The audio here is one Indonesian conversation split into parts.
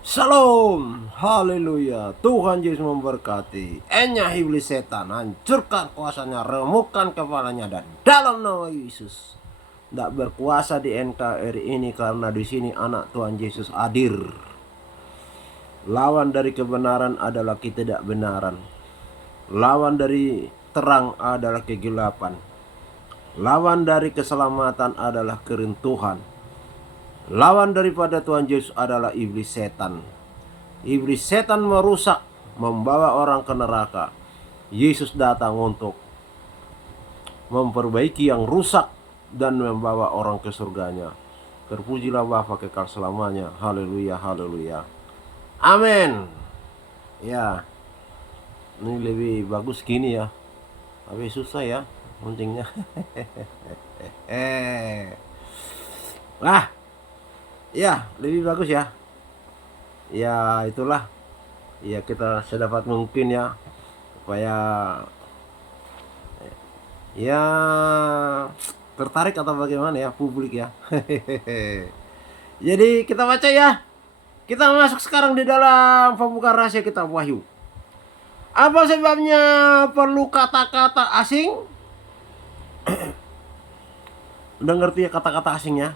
Shalom, haleluya. Tuhan Yesus memberkati. Enyah iblis setan, hancurkan kuasanya, remukkan kepalanya, dan dalam nama Yesus tidak berkuasa di NKRI ini, karena di sini anak Tuhan Yesus hadir. Lawan dari kebenaran adalah ketidakbenaran. Lawan dari terang adalah kegelapan. Lawan dari keselamatan adalah keruntuhan. Lawan daripada Tuhan Yesus adalah iblis setan. Iblis setan merusak, membawa orang ke neraka. Yesus datang untuk memperbaiki yang rusak dan membawa orang ke surganya. Terpujilah Bapa kekal selamanya. Haleluya, haleluya. Amin. Ya, ini lebih bagus gini ya. Tapi susah ya pentingnya. Ya, lebih bagus ya. Ya, itulah. Ya, kita sedapat mungkin ya, supaya ya tertarik atau bagaimana ya publik ya. Jadi kita baca ya. Kita masuk sekarang di dalam pembukaan rahasia kitab Wahyu. Apa sebabnya perlu kata-kata asing? Udah ngerti ya kata-kata asingnya?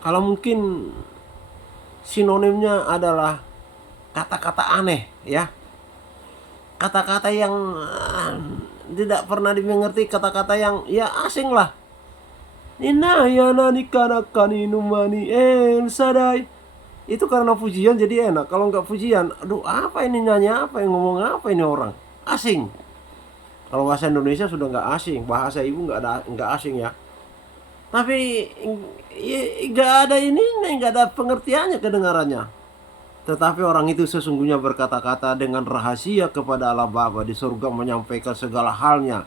Kalau mungkin sinonimnya adalah kata-kata aneh ya. Kata-kata yang tidak pernah dimengerti, kata-kata yang ya asing lah. Nina ya nani kanakan inumani el sadai. Itu karena pujian jadi enak. Kalau nggak pujian, aduh apa ini nanya apa, yang ngomong apa ini orang, asing. Kalau bahasa Indonesia sudah nggak asing, bahasa ibu nggak asing ya. Tapi nggak ada ini, nggak ada pengertiannya kedengarannya. Tetapi orang itu sesungguhnya berkata-kata dengan rahasia kepada Allah Bapa di surga, menyampaikan segala halnya.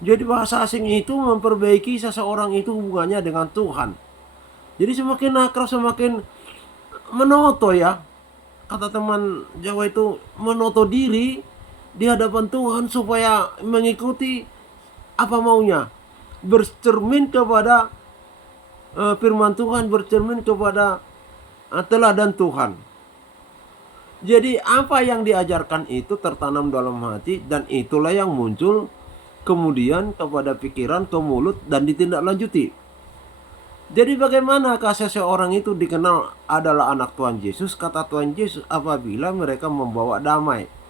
Jadi bahasa asing itu memperbaiki seseorang itu hubungannya dengan Tuhan. Jadi semakin akrab, semakin menoto ya. Kata teman Jawa itu, menoto diri di hadapan Tuhan supaya mengikuti apa maunya. Bercermin kepada firman Tuhan, bercermin kepada teladan Tuhan. Jadi apa yang diajarkan itu tertanam dalam hati, dan itulah yang muncul kemudian kepada pikiran, ke mulut, dan ditindaklanjuti. Jadi bagaimanakah seseorang itu dikenal adalah anak Tuhan Yesus? Kata Tuhan Yesus, apabila mereka membawa damai.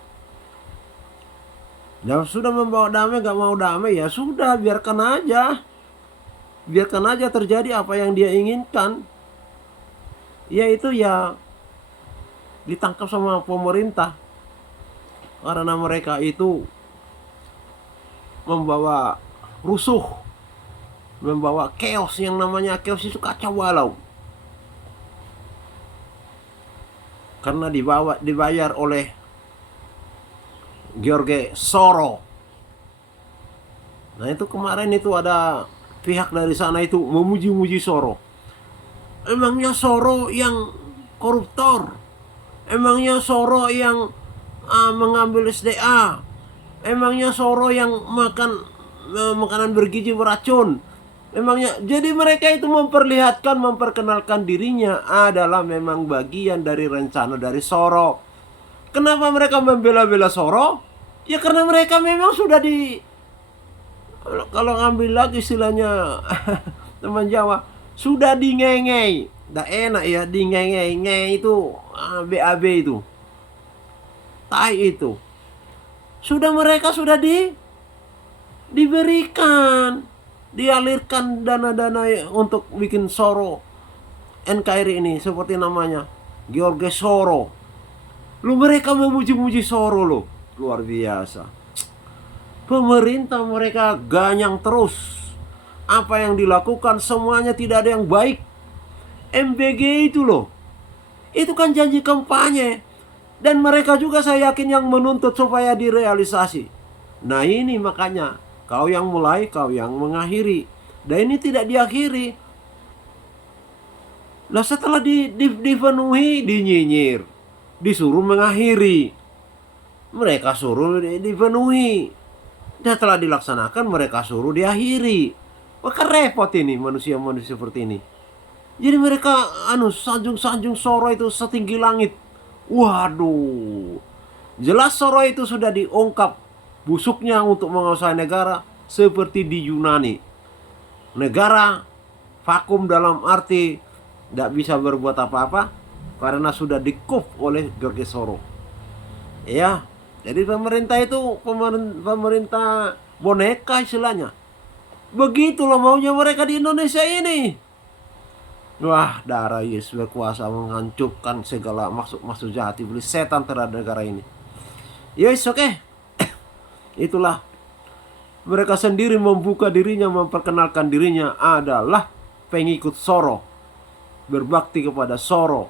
Dan sudah membawa damai, gak mau damai, ya sudah, biarkan aja. Biarkan aja terjadi apa yang dia inginkan. Yaitu ya ditangkap sama pemerintah. Karena mereka itu membawa rusuh, membawa chaos. Yang namanya chaos itu kacau balau. Karena dibayar oleh George Soros. Nah itu kemarin itu ada pihak dari sana itu memuji-muji Soros. Emangnya Soros yang koruptor? Emangnya Soros yang mengambil SDA? Emangnya Soros yang makan makanan bergizi beracun? Memangnya, jadi mereka itu memperlihatkan, memperkenalkan dirinya adalah memang bagian dari rencana dari Soros. Kenapa mereka membela-bela Soros? Ya karena mereka memang sudah kalau ngambil lagi istilahnya teman Jawa, sudah dingengei. Dah enak ya, dingengei. Ngei itu BAB itu, tai itu. Mereka sudah diberikan, dialirkan dana-dana untuk bikin Soros NKRI ini, seperti namanya George Soros. Mereka memuji-muji Soros loh, luar biasa. Pemerintah mereka ganyang terus. Apa yang dilakukan semuanya tidak ada yang baik. MBG itu loh, itu kan janji kampanye. Dan mereka juga saya yakin yang menuntut supaya direalisasi. Nah ini makanya, kau yang mulai, kau yang mengakhiri. Dan ini tidak diakhiri. Nah setelah dipenuhi, dinyinyir, disuruh mengakhiri. Mereka suruh dipenuhi. Dan telah dilaksanakan, mereka suruh diakhiri. Maka repot ini manusia-manusia seperti ini. Jadi mereka sanjung-sanjung Soro itu setinggi langit. Waduh. Jelas Soro itu sudah diungkap busuknya untuk menguasai negara seperti di Yunani. Negara vakum dalam arti tidak bisa berbuat apa-apa karena sudah dikup oleh George Soros. Ya, jadi pemerintah itu pemerintah boneka istilahnya. Begitulah maunya mereka di Indonesia ini. Wah, darah Yesus berkuasa menghancurkan segala maksud jahat iblis setan terhadap negara ini. Yes, oke. Itulah mereka sendiri membuka dirinya, memperkenalkan dirinya adalah pengikut Soro, berbakti kepada Soro.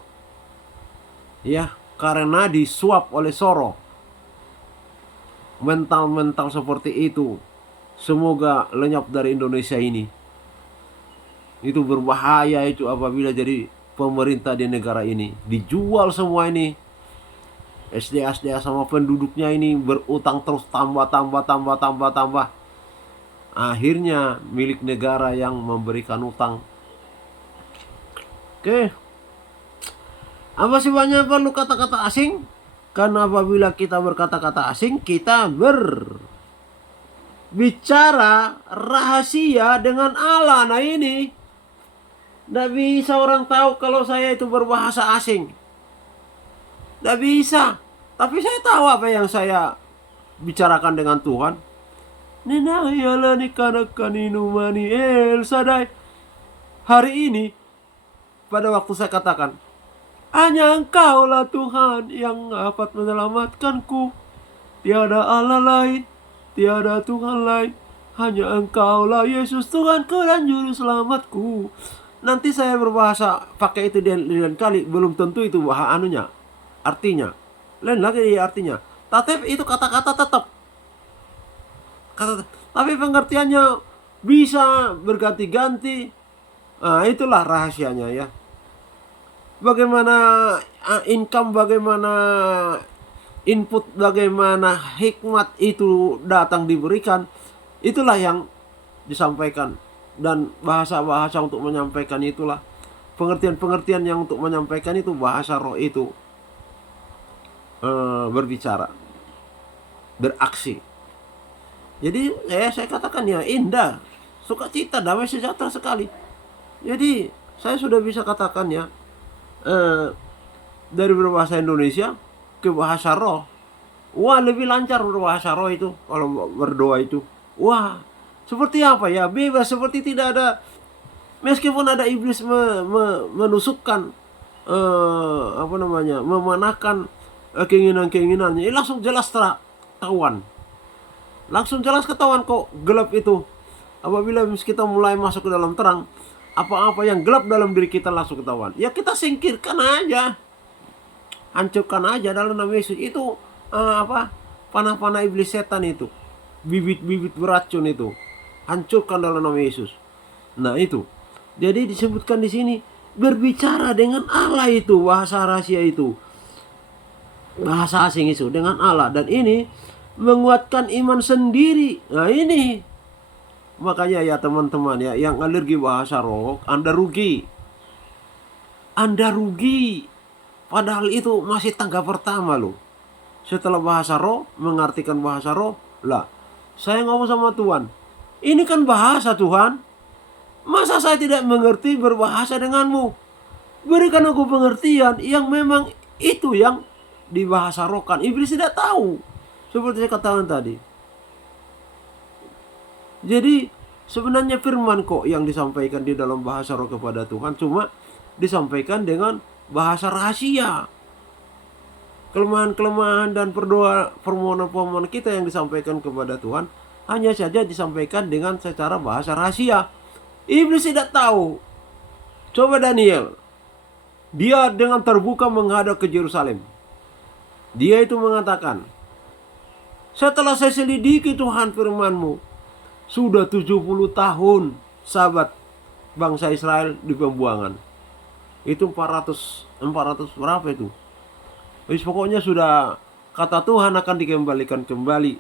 Ya, karena disuap oleh Soro. Mental-mental seperti itu semoga lenyap dari Indonesia ini. Itu berbahaya itu apabila jadi pemerintah di negara ini. Dijual semua ini. SDA sama penduduknya ini berutang terus tambah. Akhirnya milik negara yang memberikan utang. Oke. Apa sih banyak perlu kata-kata asing? Karena apabila kita berkata-kata asing, kita berbicara rahasia dengan Allah. Nah ini tidak bisa orang tahu kalau saya itu berbahasa asing. Tidak bisa. Tapi saya tahu apa yang saya bicarakan dengan Tuhan. El Shaddai. Hari ini, pada waktu saya katakan, hanya Engkaulah Tuhan yang dapat menyelamatkanku. Tiada Allah lain, tiada Tuhan lain. Hanya Engkaulah Yesus Tuhanku dan Juru Selamatku. Nanti saya berbahasa pakai itu di lain kali, belum tentu itu bahasa artinya. Lain lagi artinya. Tapi itu kata-kata tetap. Tapi pengertiannya bisa berganti-ganti. Nah, itulah rahasianya ya. Bagaimana income, bagaimana input, bagaimana hikmat itu datang diberikan. Itulah yang disampaikan. Dan bahasa-bahasa untuk menyampaikan itulah. Pengertian-pengertian yang untuk menyampaikan itu bahasa roh itu berbicara, beraksi. Jadi saya katakan ya indah, sukacita, damai sejahtera sekali. Jadi saya sudah bisa katakan ya dari berbahasa Indonesia ke bahasa roh. Wah, lebih lancar berbahasa roh itu kalau berdoa itu. Wah, seperti apa ya? Bebas, seperti tidak ada, meskipun ada iblis menusukkan memanahkan keinginan-keinginannya, langsung jelas ketahuan. Langsung jelas ketahuan kok gelap itu. Apabila kita mulai masuk ke dalam terang, apa-apa yang gelap dalam diri kita langsung ketahuan. Ya kita singkirkan aja. Hancurkan aja dalam nama Yesus. Itu panah-panah iblis setan itu. Bibit-bibit beracun itu. Hancurkan dalam nama Yesus. Nah itu. Jadi disebutkan di sini berbicara dengan Allah itu, bahasa rahasia itu. Bahasa asing itu dengan Allah, dan ini menguatkan iman sendiri. Nah ini makanya ya teman-teman ya, yang alergi bahasa roh, Anda rugi. Padahal itu masih tangga pertama loh. Setelah bahasa roh, mengartikan bahasa roh, lah saya ngomong sama Tuhan, ini kan bahasa Tuhan, masa saya tidak mengerti berbahasa denganmu? Berikan aku pengertian yang memang itu yang dibahasa rohkan. Iblis tidak tahu, seperti saya katakan tadi. Jadi sebenarnya firman kok yang disampaikan di dalam bahasa roh kepada Tuhan, cuma disampaikan dengan bahasa rahasia. Kelemahan-kelemahan dan permohonan-permohonan kita yang disampaikan kepada Tuhan hanya saja disampaikan dengan secara bahasa rahasia. Iblis tidak tahu. Coba Daniel, dia dengan terbuka menghadap ke Yerusalem. Dia itu mengatakan, setelah saya selidiki Tuhan firman-Mu, sudah 70 tahun sahabat bangsa Israel di pembuangan. Itu 400 berapa itu? Pokoknya sudah kata Tuhan akan dikembalikan kembali.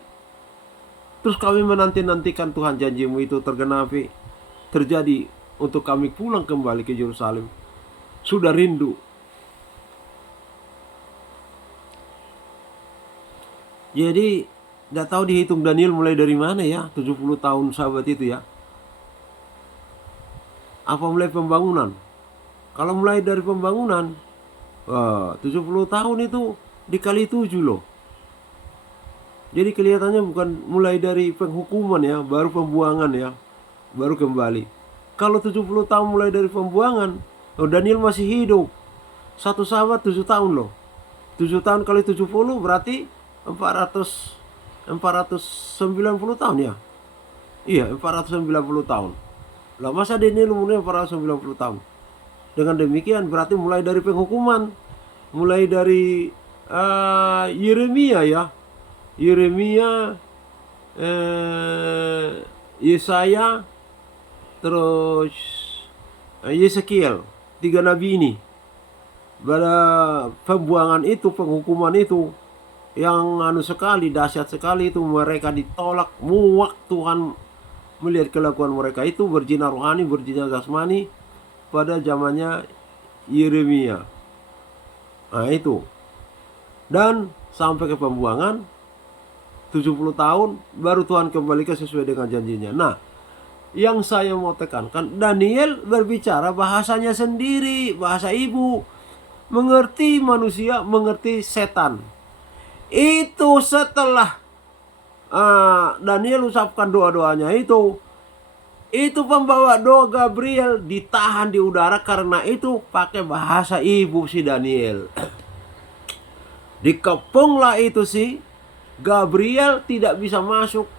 Terus kami menanti-nantikan Tuhan, janji-Mu itu tergenapi, terjadi untuk kami pulang kembali ke Yerusalem. sudah rindu. Jadi tidak tahu dihitung Daniel mulai dari mana ya 70 tahun sahabat itu ya. Apa mulai pembangunan? Kalau mulai dari pembangunan, 70 tahun itu dikali 7 loh. Jadi kelihatannya bukan mulai dari penghukuman ya, baru pembuangan ya, baru kembali. Kalau 70 tahun mulai dari pembuangan, Daniel masih hidup. Satu sahabat 7 tahun loh. 7 tahun kali 70 berarti 490 tahun ya. Iya, 490 tahun. Lah masa Daniel umurnya 490 tahun. Dengan demikian berarti mulai dari penghukuman, mulai dari Yeremia ya. Yeremia, Yesaya, terus Yesekiel, 3 nabi ini. Pada pembuangan itu, penghukuman itu yang sekali, dahsyat sekali itu, mereka ditolak, muak Tuhan melihat kelakuan mereka itu, berzina rohani, berzina jasmani pada zamannya Yeremia. Nah itu. Dan sampai ke pembuangan 70 tahun baru Tuhan kembalikan sesuai dengan janjinya. Nah, yang saya mau tekankan, Daniel berbicara bahasanya sendiri, bahasa ibu. Mengerti manusia, mengerti setan. Itu setelah Daniel ucapkan doa-doanya itu pembawa doa Gabriel ditahan di udara karena itu pakai bahasa ibu si Daniel. Dikepunglah itu si Gabriel, tidak bisa masuk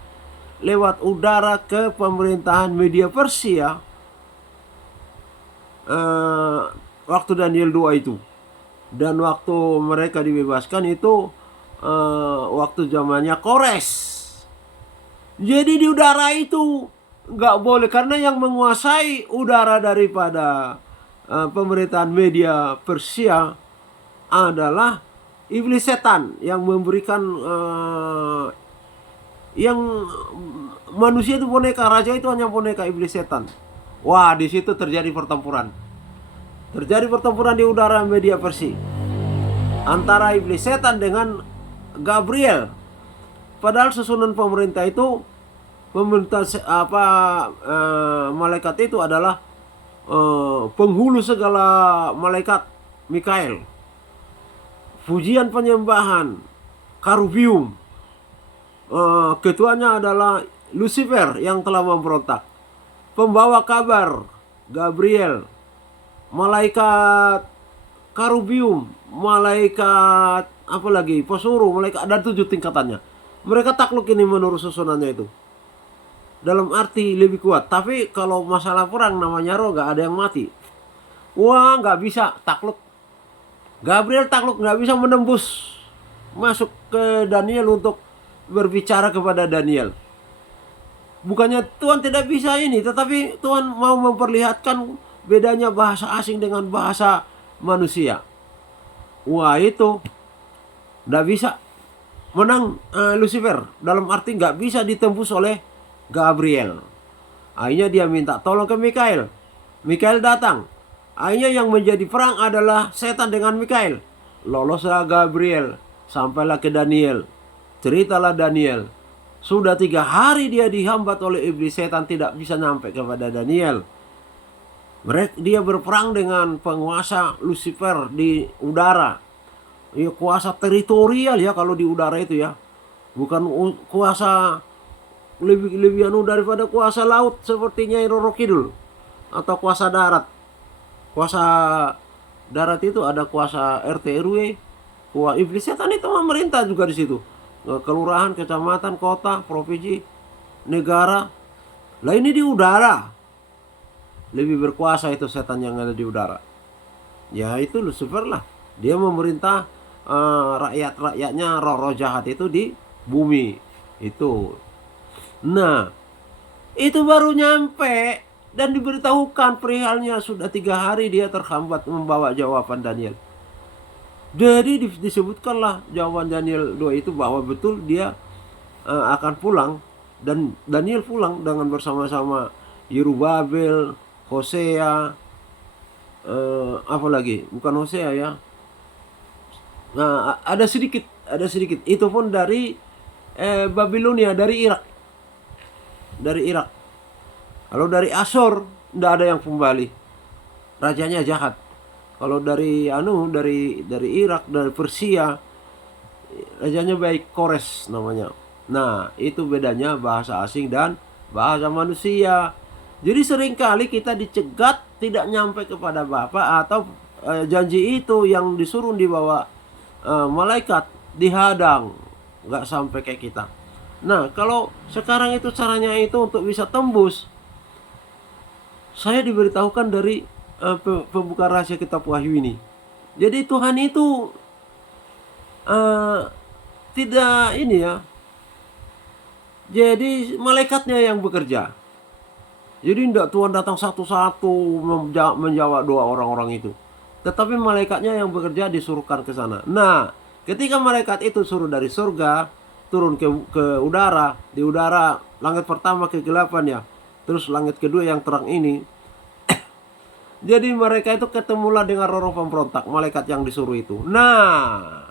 lewat udara ke pemerintahan Media Persia waktu Daniel 2 itu. Dan waktu mereka dibebaskan itu waktu zamannya Kores. Jadi di udara itu nggak boleh, karena yang menguasai udara daripada pemerintahan Media Persia adalah iblis setan yang memberikan yang manusia itu boneka, raja itu hanya boneka iblis setan. Wah, di situ terjadi pertempuran. Terjadi pertempuran di udara Media Persia antara iblis setan dengan Gabriel. Padahal susunan pemerintah itu, malaikat itu adalah penghulu segala malaikat, Mikael. Pujian penyembahan, Karubium. Ketuanya adalah Lucifer yang telah memberontak. Pembawa kabar, Gabriel. Malaikat Karubium, malaikat apa lagi? Pesuruh, malaikat, ada 7 tingkatannya. Mereka takluk ini menurut susunannya itu. Dalam arti lebih kuat. Tapi kalau masalah perang namanya roh, gak ada yang mati. Wah, gak bisa takluk. Gabriel takluk, gak bisa menembus masuk ke Daniel untuk berbicara kepada Daniel. Bukannya Tuhan tidak bisa ini, tetapi Tuhan mau memperlihatkan bedanya bahasa asing dengan bahasa manusia. Wah, itu gak bisa menang Lucifer. Dalam arti gak bisa ditembus oleh Gabriel. Akhirnya dia minta tolong ke Mikael. Mikael datang. Akhirnya yang menjadi perang adalah setan dengan Mikael. Loloslah Gabriel, sampailah ke Daniel. Ceritalah Daniel. Sudah 3 hari dia dihambat oleh iblis setan, tidak bisa sampai kepada Daniel. Dia berperang dengan penguasa Lucifer di udara. Ya, kuasa teritorial ya kalau di udara itu ya. Bukan kuasa lebih daripada kuasa laut sepertinya Roro Kidul atau kuasa darat. Kuasa darat itu ada kuasa RT RW, iblis setan itu memerintah juga di situ. Kelurahan, kecamatan, kota, provinsi, negara. Lah ini di udara. Lebih berkuasa itu setan yang ada di udara. Ya itu Lucifer lah. Dia memerintah rakyat-rakyatnya, roh-roh jahat itu di bumi. Itu. Nah, itu baru nyampe dan diberitahukan perihalnya sudah 3 hari dia terhambat membawa jawaban Daniel. Jadi disebutkanlah jawaban Daniel 2 itu bahwa betul dia akan pulang, dan Daniel pulang dengan bersama-sama Yerubabel, Hosea, Apa lagi? Bukan Hosea ya. Nah, ada sedikit. Itu pun dari Babilonia, dari Irak, dari Irak. Kalau dari Asor, tidak ada yang kembali. Rajanya jahat. Kalau dari Irak, dari Persia, rajanya baik, Kores namanya. Nah, itu bedanya bahasa asing dan bahasa manusia. Jadi seringkali kita dicegat tidak nyampe kepada Bapa, atau janji itu yang disuruh dibawa malaikat dihadang, nggak sampai kayak kita. Nah, kalau sekarang itu caranya itu untuk bisa tembus, saya diberitahukan dari pembuka rahasia kitab Wahyu ini. Jadi Tuhan itu eh, tidak ini ya. Jadi malaikatnya yang bekerja. Jadi tidak Tuhan datang satu-satu menjawab doa orang-orang itu. Tetapi malaikatnya yang bekerja disuruhkan ke sana. Nah, ketika malaikat itu suruh dari surga turun ke udara, di udara langit pertama kegelapan ya. Terus langit kedua yang terang ini. Jadi mereka itu ketemulah dengan roh-roh pemberontak, malaikat yang disuruh itu. Nah,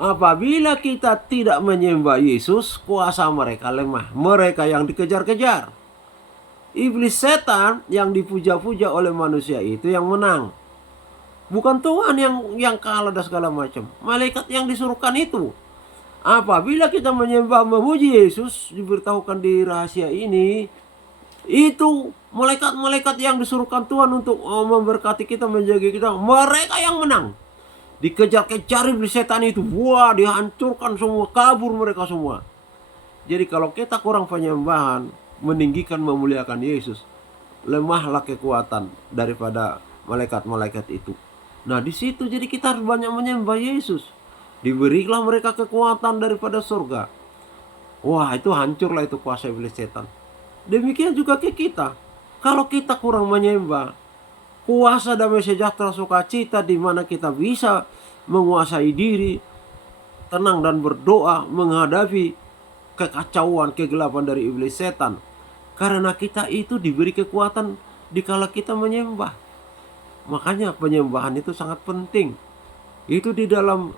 apabila kita tidak menyembah Yesus, kuasa mereka lemah. Mereka yang dikejar-kejar. Iblis setan yang dipuja-puja oleh manusia itu yang menang. Bukan Tuhan yang kalah dan segala macam. Malaikat yang disuruhkan itu. Apabila kita menyembah memuji Yesus, diberitahukan di rahasia ini, itu malaikat-malaikat yang disuruhkan Tuhan untuk memberkati kita, menjaga kita, mereka yang menang. Dikejar-kejar iblis setan itu, wah, dihancurkan semua, kabur mereka semua. Jadi kalau kita kurang penyembahan, meninggikan memuliakan Yesus, lemahlah kekuatan daripada malaikat-malaikat itu. Nah, di situ jadi kita harus banyak menyembah Yesus. Diberilah mereka kekuatan daripada surga. Wah, itu hancurlah itu kuasa iblis setan. Demikian juga ke kita. Kalau kita kurang menyembah, kuasa damai sejahtera sukacita di mana kita bisa menguasai diri, tenang dan berdoa menghadapi kekacauan, kegelapan dari iblis setan. Karena kita itu diberi kekuatan dikala kita menyembah. Makanya penyembahan itu sangat penting. Itu di dalam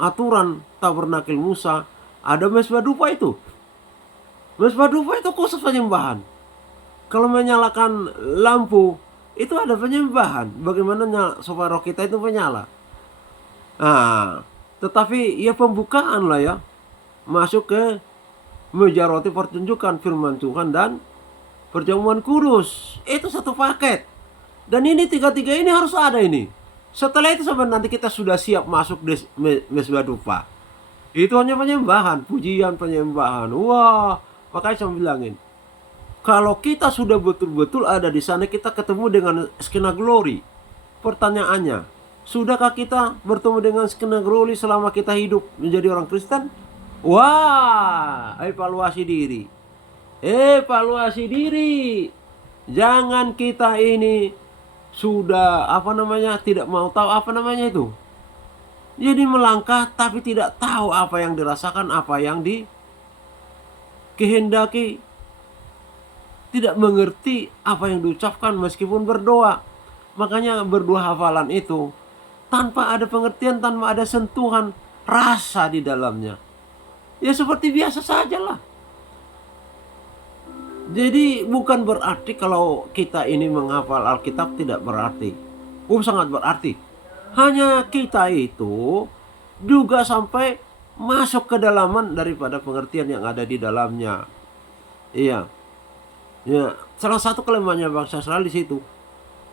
aturan tabernakel Musa ada mesbah dupa itu. Mesbah dupa itu khusus penyembahan. Kalau menyalakan lampu itu ada penyembahan. Bagaimana supaya roh kita itu menyala. Nah, tetapi ya pembukaan lah ya. Masuk ke meja roti pertunjukan firman Tuhan dan perjamuan kudus. Itu satu paket. Dan ini tiga-tiga ini harus ada ini. Setelah itu sampai nanti kita sudah siap masuk di mesbah dupa. Itu hanya penyembahan, pujian penyembahan. Wah, makanya saya bilangin, kalau kita sudah betul-betul ada di sana, kita ketemu dengan skena glory. Pertanyaannya, sudahkah kita bertemu dengan skena glory selama kita hidup menjadi orang Kristen? Wah, evaluasi diri. Evaluasi diri. Jangan kita ini sudah tidak mau tahu itu. Jadi melangkah tapi tidak tahu apa yang dirasakan, apa yang dikehendaki. Tidak mengerti apa yang diucapkan meskipun berdoa. Makanya berdoa hafalan itu tanpa ada pengertian, tanpa ada sentuhan rasa di dalamnya. Ya seperti biasa sajalah. Jadi bukan berarti kalau kita ini menghafal Alkitab tidak berarti. Sangat berarti. Hanya kita itu juga sampai masuk ke dalaman daripada pengertian yang ada di dalamnya. Iya. Ya, salah satu kelemahannya bangsa Israel di situ.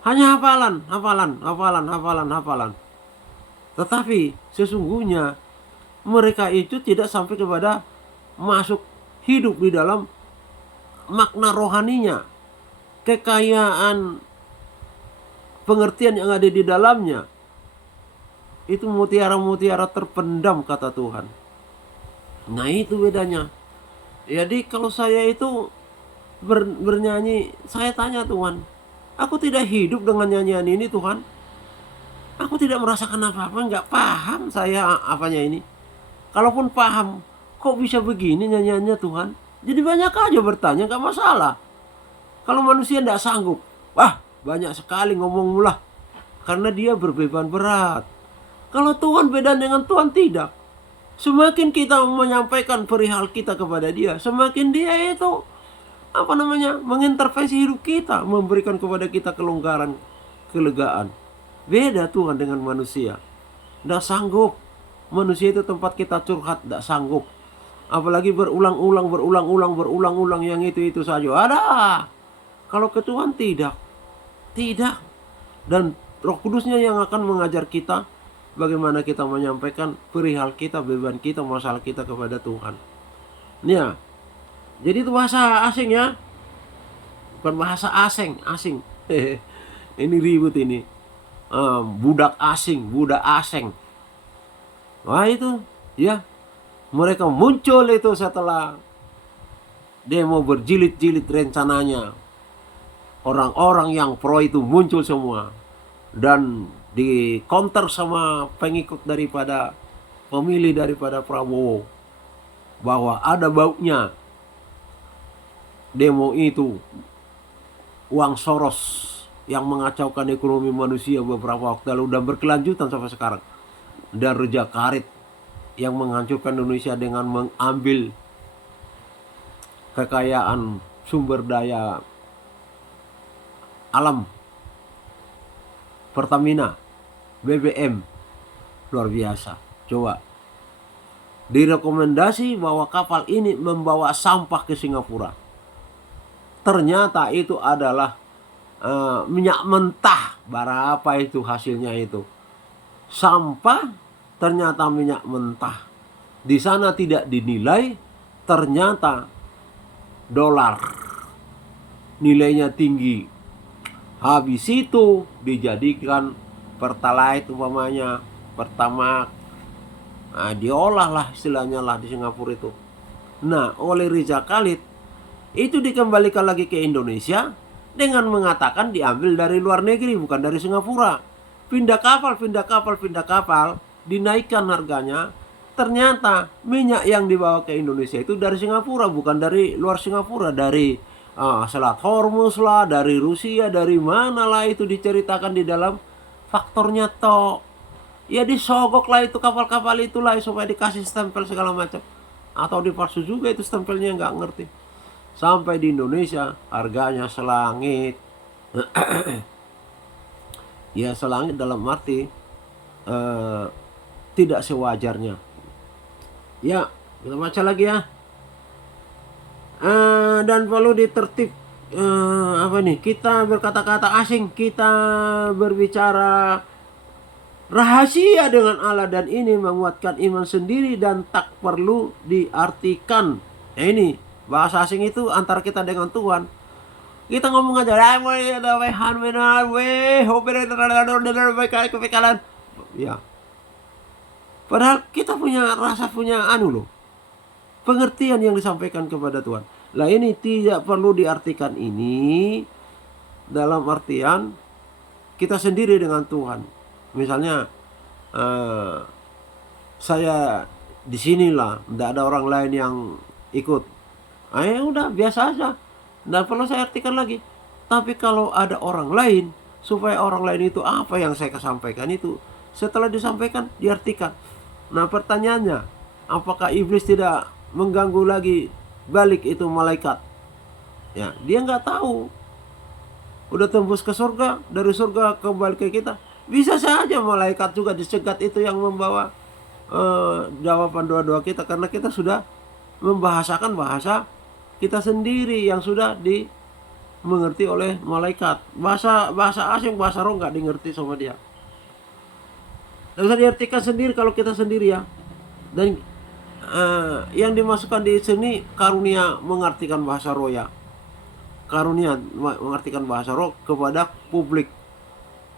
Hanya hafalan. Tetapi sesungguhnya mereka itu tidak sampai kepada masuk hidup di dalam makna rohaninya, kekayaan pengertian yang ada di dalamnya. Itu mutiara-mutiara terpendam kata Tuhan. Nah, itu bedanya. Jadi kalau saya itu bernyanyi, saya tanya Tuhan, aku tidak hidup dengan nyanyian ini Tuhan. Aku tidak merasakan apa-apa, nggak paham saya apanya ini. Kalaupun paham, kok bisa begini nyanyiannya Tuhan? Jadi banyak aja bertanya, nggak masalah. Kalau manusia nggak sanggup, banyak sekali ngomong mulah karena dia berbeban berat. Kalau Tuhan beda dengan Tuhan tidak. Semakin kita menyampaikan perihal kita kepada dia, semakin dia itu mengintervensi hidup kita, memberikan kepada kita kelonggaran, kelegaan. Beda Tuhan dengan manusia. Tidak sanggup. Manusia itu tempat kita curhat, tidak sanggup. Apalagi berulang-ulang yang itu saja. Ada. Kalau ke Tuhan tidak. Tidak. Dan Roh Kudusnya yang akan mengajar kita bagaimana kita menyampaikan perihal kita, beban kita, masalah kita kepada Tuhan. Ya. Jadi itu bahasa asing ya. Bukan bahasa asing. Ini ribut ini. Budak asing. Wah itu, ya. Mereka muncul itu setelah demo berjilid-jilid rencananya. Orang-orang yang pro itu muncul semua. Dan di counter sama pengikut daripada pemilih daripada Prabowo. Bahwa ada baunya. Demo itu uang Soros yang mengacaukan ekonomi manusia beberapa waktu lalu dan berkelanjutan sampai sekarang. Dan Raja Karit yang menghancurkan Indonesia dengan mengambil kekayaan sumber daya alam, Pertamina, BBM, luar biasa. Coba direkomendasi bahwa kapal ini membawa sampah ke Singapura. Ternyata itu adalah minyak mentah. Berapa itu hasilnya itu? Sampah, ternyata minyak mentah. Di sana tidak dinilai, ternyata dolar nilainya tinggi. Habis itu dijadikan pertalite umpamanya, pertamax. Nah, diolah lah istilahnya lah di Singapura itu. Nah, oleh Raja Khalid itu dikembalikan lagi ke Indonesia dengan mengatakan diambil dari luar negeri, bukan dari Singapura. Pindah kapal, dinaikkan harganya. Ternyata minyak yang dibawa ke Indonesia itu dari Singapura, bukan dari luar Singapura, dari Selat Hormuz lah, dari Rusia, dari mana lah itu diceritakan di dalam faktornya toh. Ya disogok lah itu kapal-kapal itulah supaya dikasih stempel segala macam. Atau dipalsu juga itu stempelnya, nggak ngerti. Sampai di Indonesia harganya selangit. Ya selangit dalam arti tidak sewajarnya. Ya, kita baca lagi ya. Dan perlu ditertib kita berkata-kata asing, kita berbicara rahasia dengan Allah, dan ini menguatkan iman sendiri dan tak perlu diartikan. Ini bahasa asing itu antara kita dengan Tuhan. Kita ngomong aja, ya. Padahal kita punya pengertian yang disampaikan kepada Tuhan. Lah ini tidak perlu diartikan ini dalam artian kita sendiri dengan Tuhan. Misalnya saya di sinilah, tidak ada orang lain yang ikut. Udah biasa aja. Nggak perlu saya artikan lagi. Tapi kalau ada orang lain, supaya orang lain itu apa yang saya sampaikan itu setelah disampaikan diartikan. Nah pertanyaannya, apakah iblis tidak mengganggu lagi balik itu malaikat? Ya, dia nggak tahu. Udah tembus ke surga, dari surga kembali ke kita. Bisa saja malaikat juga dicegat itu yang membawa jawaban doa-doa kita, karena kita sudah membahasakan bahasa kita sendiri yang sudah dimengerti oleh malaikat. Bahasa asing, bahasa roh nggak dimengerti sama dia. Nggak usah diartikan sendiri kalau kita sendiri ya. Dan yang dimasukkan di sini karunia mengartikan bahasa roh ya. Karunia mengartikan bahasa roh kepada publik.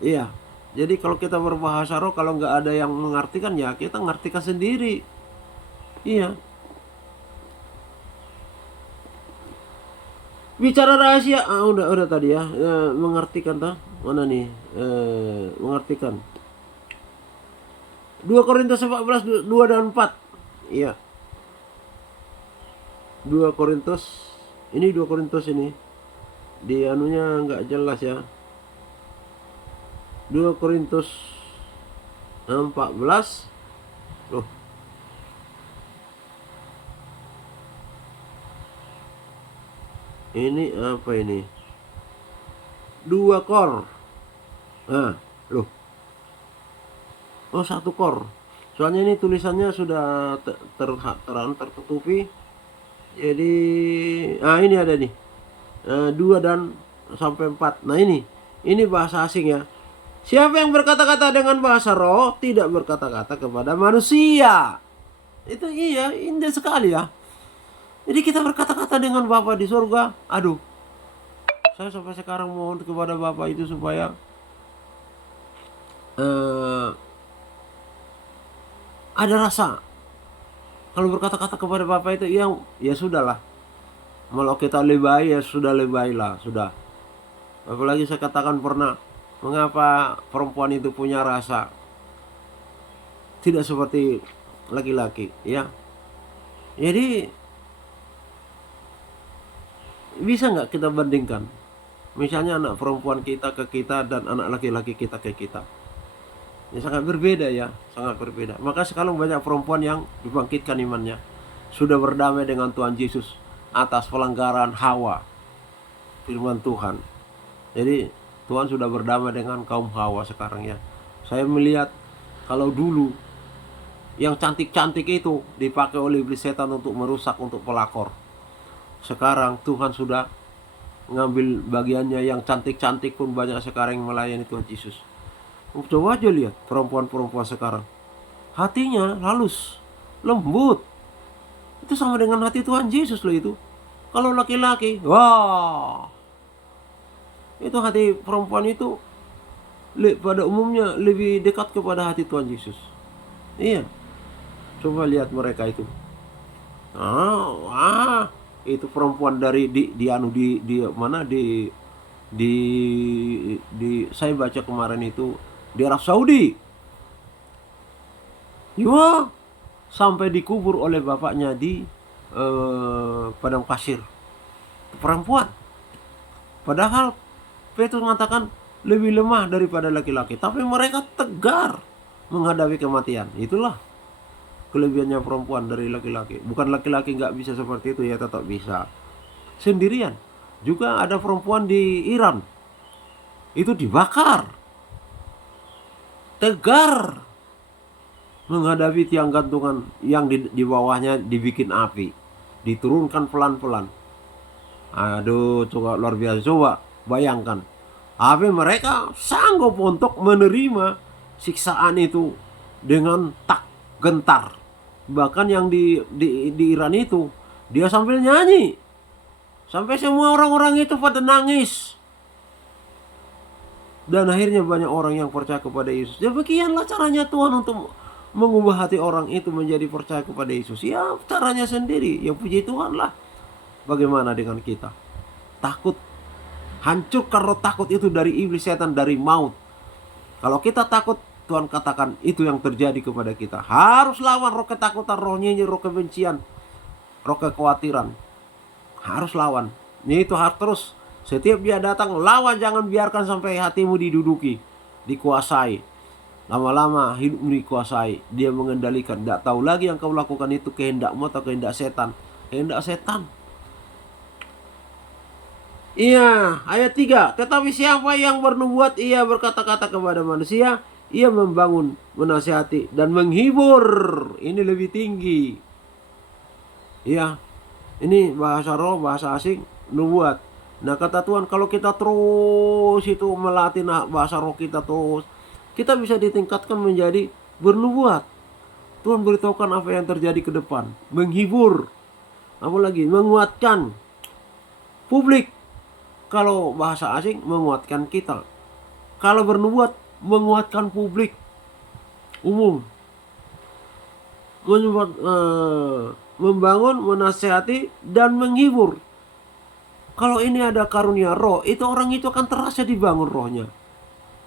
Iya. Jadi kalau kita berbahasa roh, kalau nggak ada yang mengartikan ya kita ngartikan sendiri. Iya. Bicara rahasia, udah tadi ya, mengartikan tah mana nih, mengartikan 2 Korintus 14 2 dan 4. Iya. 2 Korintus ini di anunya nggak jelas ya. 2 Korintus 14. Loh, ini apa ini? 2 kor. Nah, loh. Oh, 1 kor. Soalnya ini tulisannya sudah tertutupi. Jadi, ini ada nih. 2 dan sampai 4. Nah, ini bahasa asing ya. Siapa yang berkata-kata dengan bahasa roh tidak berkata-kata kepada manusia. Itu iya, indah sekali ya. Jadi kita berkata-kata dengan Bapa di surga. Aduh, saya sampai sekarang mohon kepada Bapa itu supaya ada rasa. Kalau berkata-kata kepada Bapa itu ya sudahlah. Kalau kita lebay ya sudah lebay lah, sudah. Apalagi saya katakan pernah, mengapa perempuan itu punya rasa tidak seperti laki-laki, ya. Jadi bisa nggak kita bandingkan, misalnya anak perempuan kita ke kita dan anak laki-laki kita ke kita, ya sangat berbeda ya, sangat berbeda. Maka sekarang banyak perempuan yang dibangkitkan imannya, sudah berdamai dengan Tuhan Yesus atas pelanggaran Hawa, firman Tuhan. Jadi Tuhan sudah berdamai dengan kaum Hawa sekarang ya. Saya melihat kalau dulu yang cantik-cantik itu dipakai oleh iblis setan untuk merusak, untuk pelakor. Sekarang Tuhan sudah ngambil bagiannya, yang cantik-cantik pun banyak sekarang yang melayani Tuhan Yesus. Coba aja lihat perempuan-perempuan sekarang, hatinya halus, lembut. Itu sama dengan hati Tuhan Yesus loh itu. Kalau laki-laki, wah, itu hati perempuan itu pada umumnya lebih dekat kepada hati Tuhan Yesus. Iya, coba lihat mereka itu. Itu perempuan dari di mana di saya baca kemarin itu di Arab Saudi. Ya, sampai dikubur oleh bapaknya di padang pasir. Perempuan. Padahal Petrus mengatakan lebih lemah daripada laki-laki, tapi mereka tegar menghadapi kematian. Itulah kelebihannya perempuan dari laki-laki. Bukan laki-laki nggak bisa seperti itu ya, tetap bisa. Sendirian. Juga ada perempuan di Iran, itu dibakar, tegar menghadapi tiang gantungan yang di bawahnya dibikin api, diturunkan pelan-pelan. Aduh, coba luar biasa. Coba bayangkan, tapi mereka sanggup untuk menerima siksaan itu dengan tak gentar. Bahkan yang di Iran itu, dia sambil nyanyi, sampai semua orang-orang itu pada nangis. Dan akhirnya banyak orang yang percaya kepada Yesus. Ya beginilah caranya Tuhan untuk mengubah hati orang itu menjadi percaya kepada Yesus. Ya caranya sendiri, ya puji Tuhan lah. Bagaimana dengan kita? Takut. Hancurkan roh takut itu dari iblis setan, dari maut. Kalau kita takut, Tuhan katakan itu yang terjadi kepada kita. Harus lawan roh ketakutan, roh nyinyir, roh kebencian, roh kekhawatiran. Harus lawan. Ini itu harus terus. Setiap dia datang, lawan, jangan biarkan sampai hatimu diduduki, dikuasai. Lama-lama hidupmu dikuasai, dia mengendalikan. Tidak tahu lagi yang kau lakukan itu kehendakmu atau kehendak setan. Kehendak setan. Iya, ayat 3. Tetapi siapa yang bernubuat, ia berkata-kata kepada manusia, ia membangun, menasihati, dan menghibur. Ini lebih tinggi. Iya, ini bahasa roh, bahasa asing, nubuat. Nah kata Tuhan, kalau kita terus itu melatih bahasa roh kita terus, kita bisa ditingkatkan menjadi bernubuat. Tuhan beritahukan apa yang terjadi ke depan. Menghibur. Apalagi menguatkan publik. Kalau bahasa asing menguatkan kita. Kalau bernubuat menguatkan publik umum. Membangun, menasihati, dan menghibur. Kalau ini ada karunia roh, itu orang itu akan terasa dibangun rohnya.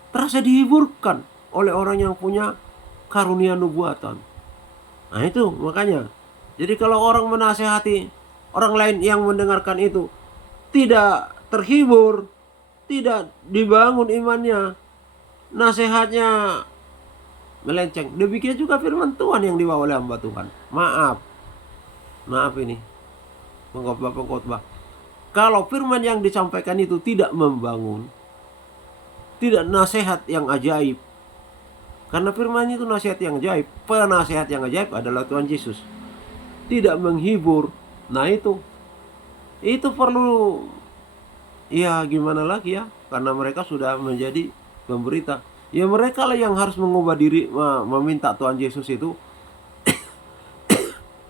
Terasa dihiburkan oleh orang yang punya karunia nubuatan. Nah itu makanya. Jadi kalau orang menasihati orang lain yang mendengarkan itu tidak terhibur, tidak dibangun imannya, nasihatnya melenceng. Demikian juga firman Tuhan yang dibawa oleh hamba Tuhan. Maaf ini pengkhotbah. Kalau firman yang disampaikan itu tidak membangun, tidak nasihat yang ajaib, karena firman itu nasihat yang ajaib, penasihat yang ajaib adalah Tuhan Yesus, tidak menghibur, nah itu perlu, ya gimana lagi ya, karena mereka sudah menjadi pemberita. Ya mereka lah yang harus mengubah diri, meminta Tuhan Yesus itu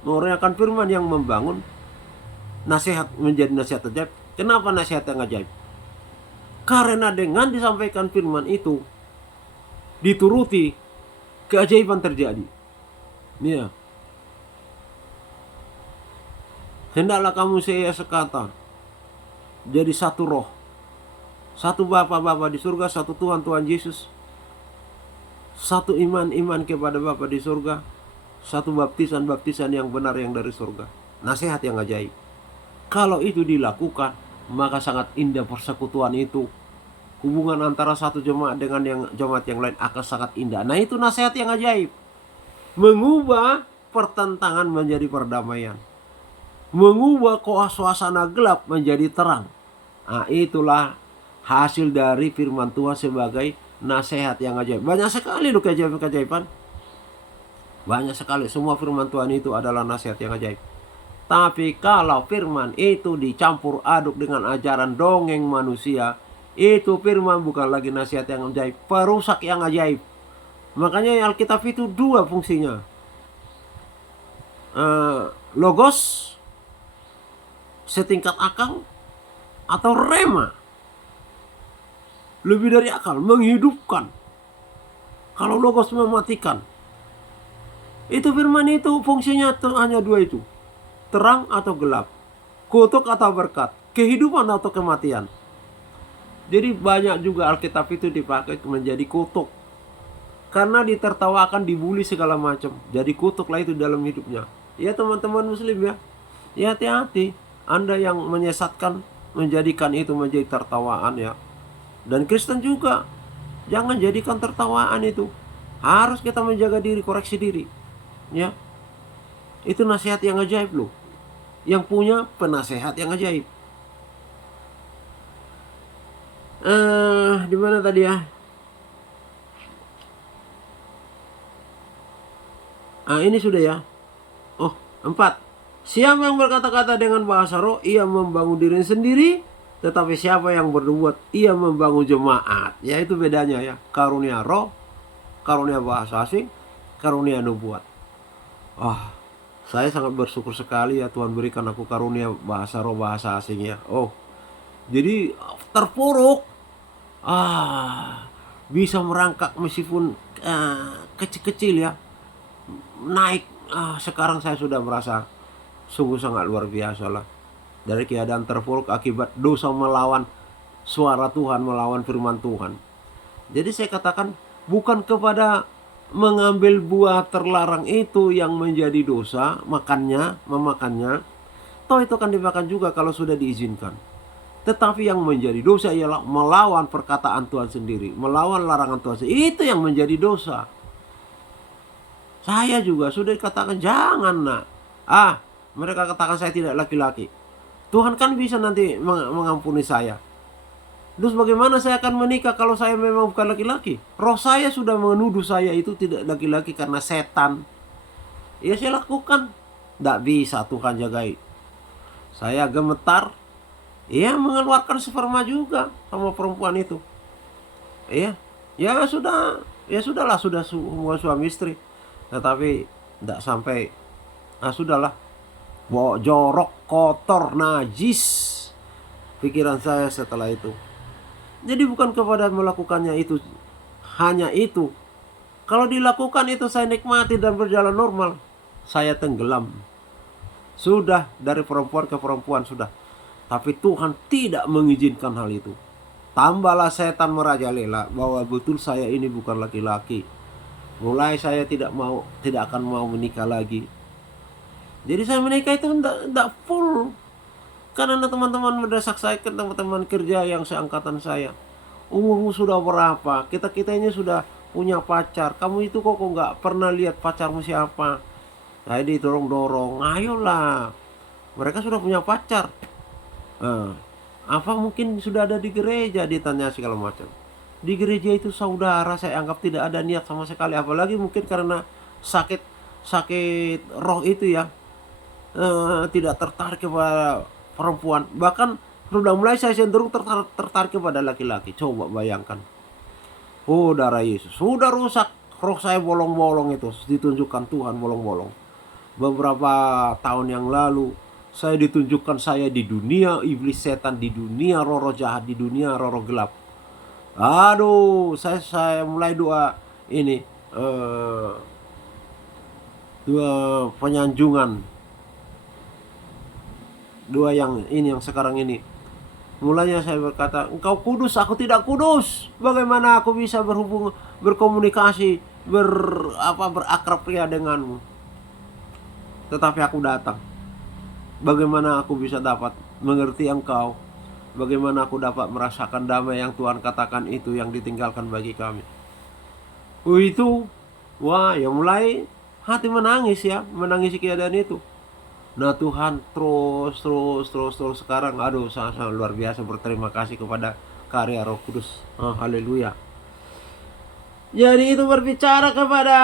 menguranyakan firman yang membangun, nasihat menjadi nasihat ajaib. Kenapa nasihat yang ajaib? Karena dengan disampaikan firman itu dituruti, keajaiban terjadi. Ya. Hendaklah kamu saya sekata, jadi satu roh, satu Bapa di surga, satu Tuhan Yesus, satu iman kepada Bapa di surga, satu baptisan yang benar yang dari surga. Nasihat yang ajaib. Kalau itu dilakukan, maka sangat indah persekutuan itu. Hubungan antara satu jemaat dengan jemaat yang lain akan sangat indah. Nah itu nasihat yang ajaib. Mengubah pertentangan menjadi perdamaian. Mengubah suasana gelap menjadi terang. Nah itulah hasil dari firman Tuhan sebagai nasihat yang ajaib. Banyak sekali loh keajaiban. Banyak sekali. Semua firman Tuhan itu adalah nasihat yang ajaib. Tapi kalau firman itu dicampur aduk dengan ajaran dongeng manusia, itu firman bukan lagi nasihat yang ajaib, perusak yang ajaib. Makanya Alkitab itu dua fungsinya. Logos setingkat akal atau rema. Lebih dari akal, menghidupkan. Kalau logos mematikan. Itu firman itu fungsinya hanya dua itu. Terang atau gelap, kutuk atau berkat, kehidupan atau kematian. Jadi banyak juga Alkitab itu dipakai menjadi kutuk, karena ditertawakan, dibully segala macam. Jadi kutuklah itu dalam hidupnya. Ya teman-teman muslim ya, ya hati-hati Anda yang menyesatkan, menjadikan itu menjadi tertawaan ya. Dan Kristen juga jangan jadikan tertawaan itu. Harus kita menjaga diri, koreksi diri ya. Itu nasihat yang ajaib loh. Yang punya penasehat yang ajaib. Di mana tadi ya? Ini sudah ya. 4. Siapa yang berkata-kata dengan bahasa roh, ia membangun diri sendiri. Tetapi siapa yang berbuat, ia membangun jemaat. Ya itu bedanya ya. Karunia roh, karunia bahasa asing, karunia nubuat. Saya sangat bersyukur sekali ya Tuhan berikan aku karunia bahasa roh, bahasa asing ya. Jadi terpuruk. Bisa merangkak meskipun kecil-kecil ya. Naik. Sekarang saya sudah merasa sungguh sangat luar biasa lah. Dari keadaan terpuruk akibat dosa melawan suara Tuhan, melawan firman Tuhan. Jadi saya katakan bukan kepada mengambil buah terlarang itu yang menjadi dosa, memakannya. Toh itu akan dimakan juga kalau sudah diizinkan. Tetapi yang menjadi dosa ialah melawan perkataan Tuhan sendiri, melawan larangan Tuhan sendiri. Itu yang menjadi dosa. Saya juga sudah dikatakan jangan nak. Mereka katakan saya tidak laki-laki. Tuhan kan bisa nanti mengampuni saya. Terus bagaimana saya akan menikah kalau saya memang bukan laki-laki? Roh saya sudah menuduh saya itu tidak laki-laki karena setan. Ya saya lakukan. Tidak bisa Tuhan jagai. Saya gemetar. Ya mengeluarkan sperma juga sama perempuan itu. Ya sudahlah, sudah semua suami istri. Tetapi tidak sampai. Sudahlah. Jorok, kotor, najis pikiran saya setelah itu. Jadi bukan kepada melakukannya itu, hanya itu. Kalau dilakukan itu saya nikmati dan berjalan normal, saya tenggelam. Sudah dari perempuan ke perempuan sudah. Tapi Tuhan tidak mengizinkan hal itu. Tambahlah setan merajalela bahwa betul saya ini bukan laki-laki. Mulai saya tidak akan mau menikah lagi. Jadi saya menikah itu tidak full. Karena teman-teman mendesak saya, teman-teman kerja yang seangkatan saya. umurmu sudah berapa, kita ini sudah punya pacar, kamu itu kok nggak pernah lihat pacarmu siapa. Nah, dorong-dorong, ayolah, mereka sudah punya pacar. Nah, apa mungkin sudah ada di gereja, ditanya segala macam. Di gereja itu saudara, saya anggap tidak ada niat sama sekali, apalagi mungkin karena sakit sakit roh itu ya, tidak tertarik kepada perempuan. Bahkan sudah mulai saya cenderung tertarik kepada laki-laki. Coba bayangkan. Oh, darah Yesus sudah rusak roh saya, bolong-bolong itu ditunjukkan Tuhan bolong-bolong. Beberapa tahun yang lalu saya ditunjukkan saya di dunia iblis setan, di dunia roh jahat, di dunia roh gelap. Aduh, saya mulai doa ini, dua penyanjungan, dua yang ini yang sekarang ini. Mulanya saya berkata, engkau kudus, aku tidak kudus. Bagaimana aku bisa berkomunikasi, berakrab pria denganmu? Tetapi aku datang. Bagaimana aku bisa dapat mengerti engkau? Bagaimana aku dapat merasakan damai yang Tuhan katakan itu yang ditinggalkan bagi kami? Itu, wah, ya mulai hati menangis ya, menangisi keadaan itu. Nah, Tuhan terus sekarang, aduh, sangat luar biasa berterima kasih kepada karya Roh Kudus. Haleluya. Jadi itu berbicara kepada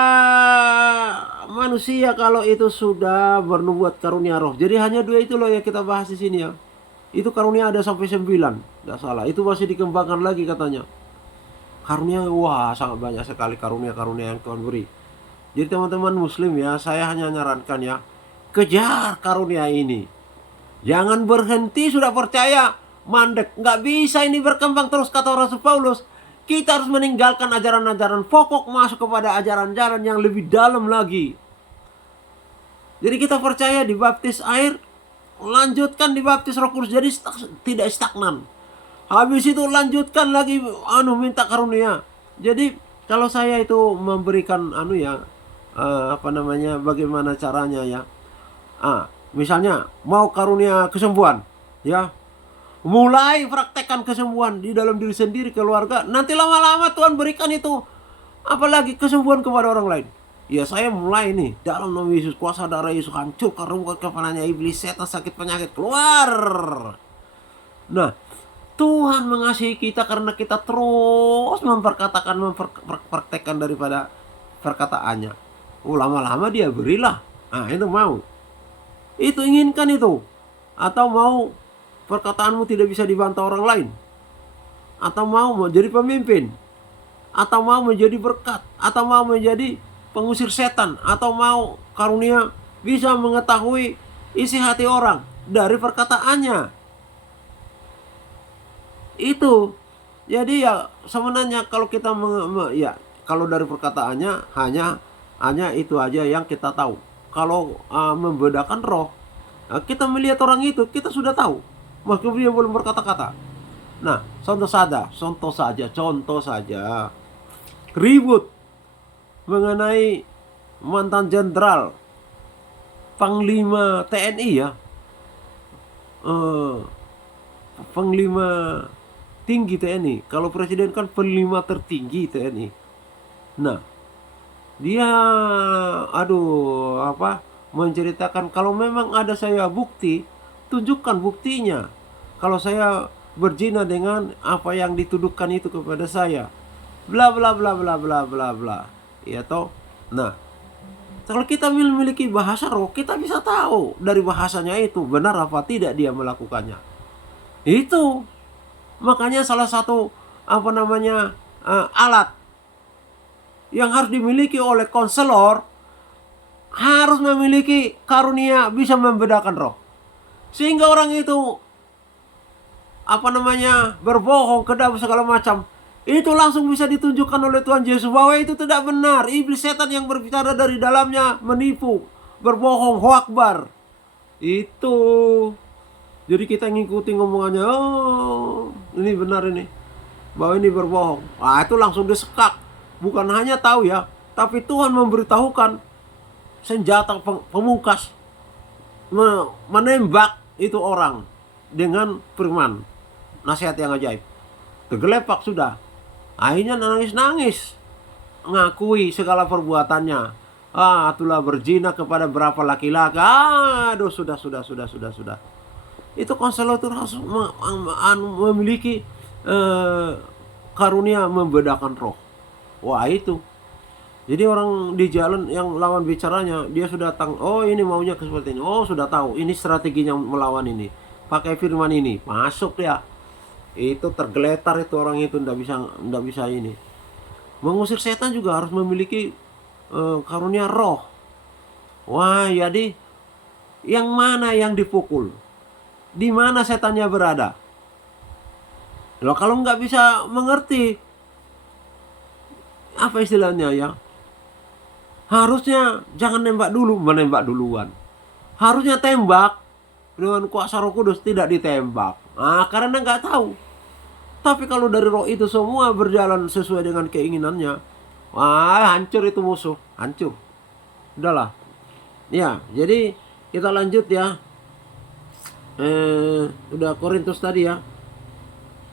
manusia kalau itu sudah bernubuat karunia roh. Jadi hanya dua itu loh yang kita bahas di sini ya. Itu karunia ada sampai 9, nggak salah. Itu masih dikembangkan lagi katanya. Karunia, wah, sangat banyak sekali karunia-karunia yang Tuhan beri. Jadi teman-teman muslim ya, saya hanya nyarankan ya, kejar karunia ini. Jangan berhenti sudah percaya, mandek. Nggak bisa ini berkembang terus, kata Rasul Paulus. Kita harus meninggalkan ajaran-ajaran pokok, masuk kepada ajaran-ajaran yang lebih dalam lagi. Jadi kita percaya dibaptis air, lanjutkan dibaptis Roh Kudus, jadi tidak stagnan. Habis itu lanjutkan lagi, minta karunia. Jadi kalau saya itu memberikan bagaimana caranya ya. Misalnya mau karunia kesembuhan, ya, mulai praktekkan kesembuhan di dalam diri sendiri, keluarga. Nanti lama-lama Tuhan berikan itu, apalagi kesembuhan kepada orang lain. Ya, saya mulai nih, dalam nama Yesus, kuasa darah Yesus, hancurkan rungkat kepalanya iblis setan, sakit penyakit keluar. Nah, Tuhan mengasihi kita karena kita terus mempraktekkan daripada perkataannya. Lama-lama dia berilah. Itu mau. Itu inginkan itu. Atau mau perkataanmu tidak bisa dibantah orang lain. Atau mau menjadi pemimpin. Atau mau menjadi berkat. Atau mau menjadi pengusir setan. Atau mau karunia bisa mengetahui isi hati orang dari perkataannya. Itu. Jadi ya sebenarnya kalau kita kalau dari perkataannya hanya itu aja yang kita tahu. Kalau membedakan roh, kita melihat orang itu, kita sudah tahu meskipun dia belum berkata-kata. Nah, contoh saja ribut mengenai mantan jenderal Panglima TNI ya, Panglima tinggi TNI. Kalau presiden kan panglima tertinggi TNI. Nah, dia menceritakan kalau memang ada saya bukti, tunjukkan buktinya. Kalau saya berzina dengan apa yang dituduhkan itu kepada saya, bla bla bla bla bla bla bla, ya toh. Nah, kalau kita memiliki bahasa roh, kita bisa tahu dari bahasanya itu benar apa tidak dia melakukannya. Itu makanya salah satu alat yang harus dimiliki oleh konselor, harus memiliki karunia bisa membedakan roh. Sehingga orang itu berbohong, kedap segala macam, itu langsung bisa ditunjukkan oleh Tuhan Yesus bahwa itu tidak benar. Iblis setan yang berbicara dari dalamnya menipu, berbohong, hoakbar. Itu. Jadi kita ngikuti ngomongannya, ini benar ini, bahwa ini berbohong. Itu langsung disekak. Bukan hanya tahu ya, tapi Tuhan memberitahukan senjata pemungkas, menembak itu orang dengan firman, nasihat yang ajaib. tergelepak sudah. Akhirnya nangis-nangis, ngakui segala perbuatannya. Telah berzina kepada berapa laki-laki. Aduh, sudah. Itu konselor itu harus memiliki karunia membedakan roh. Wah, itu. Jadi orang di jalan yang lawan bicaranya, dia sudah tahu, oh ini maunya seperti ini. Oh, sudah tahu, ini strateginya melawan ini. Pakai firman ini, masuk ya. Itu tergeletar itu orang itu, ndak bisa ini. Mengusir setan juga harus memiliki karunia roh. Wah, jadi yang mana yang dipukul? Di mana setannya berada? Loh, kalau nggak bisa mengerti, apa istilahnya ya? Harusnya jangan nembak dulu, menembak duluan. Harusnya tembak dengan kuasa Roh Kudus, tidak ditembak. Karena nggak tahu. Tapi kalau dari roh itu semua berjalan sesuai dengan keinginannya, hancur itu musuh, hancur. Udahlah. Ya, jadi kita lanjut ya. Udah Korintus tadi ya.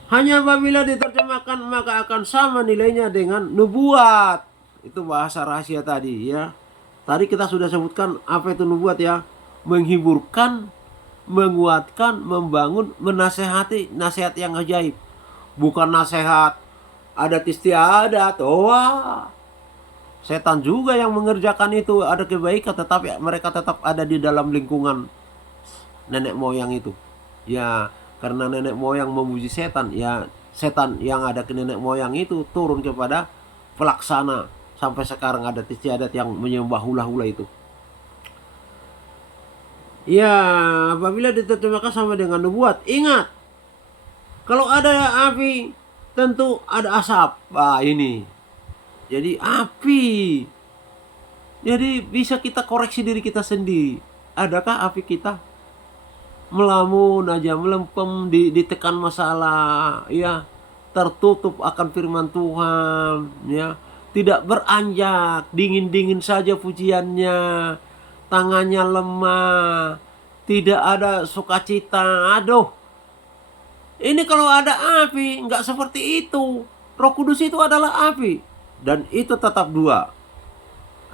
Hanya apabila diterjemahkan maka akan sama nilainya dengan nubuat. Itu bahasa rahasia tadi ya. Tadi kita sudah sebutkan apa itu nubuat ya. Menghiburkan, menguatkan, membangun, menasehati, nasihat yang ajaib. Bukan nasihat adat istiadat. Setan juga yang mengerjakan itu, ada kebaikan, tetapi mereka tetap ada di dalam lingkungan nenek moyang itu. Ya, karena nenek moyang memuji setan, ya setan yang ada ke nenek moyang itu turun kepada pelaksana. Sampai sekarang adat istiadat yang menyembah hula-hula itu. Ya, apabila diterjemahkan sama dengan nubuat, ingat, kalau ada api, tentu ada asap. Ini. Jadi api. Jadi bisa kita koreksi diri kita sendiri. Adakah api kita melamun aja, melempem, ditekan masalah, ya, tertutup akan firman Tuhan, ya, tidak beranjak, dingin-dingin saja pujiannya, tangannya lemah, tidak ada sukacita. Aduh, ini kalau ada api, nggak seperti itu. Roh Kudus itu adalah api, dan itu tetap dua.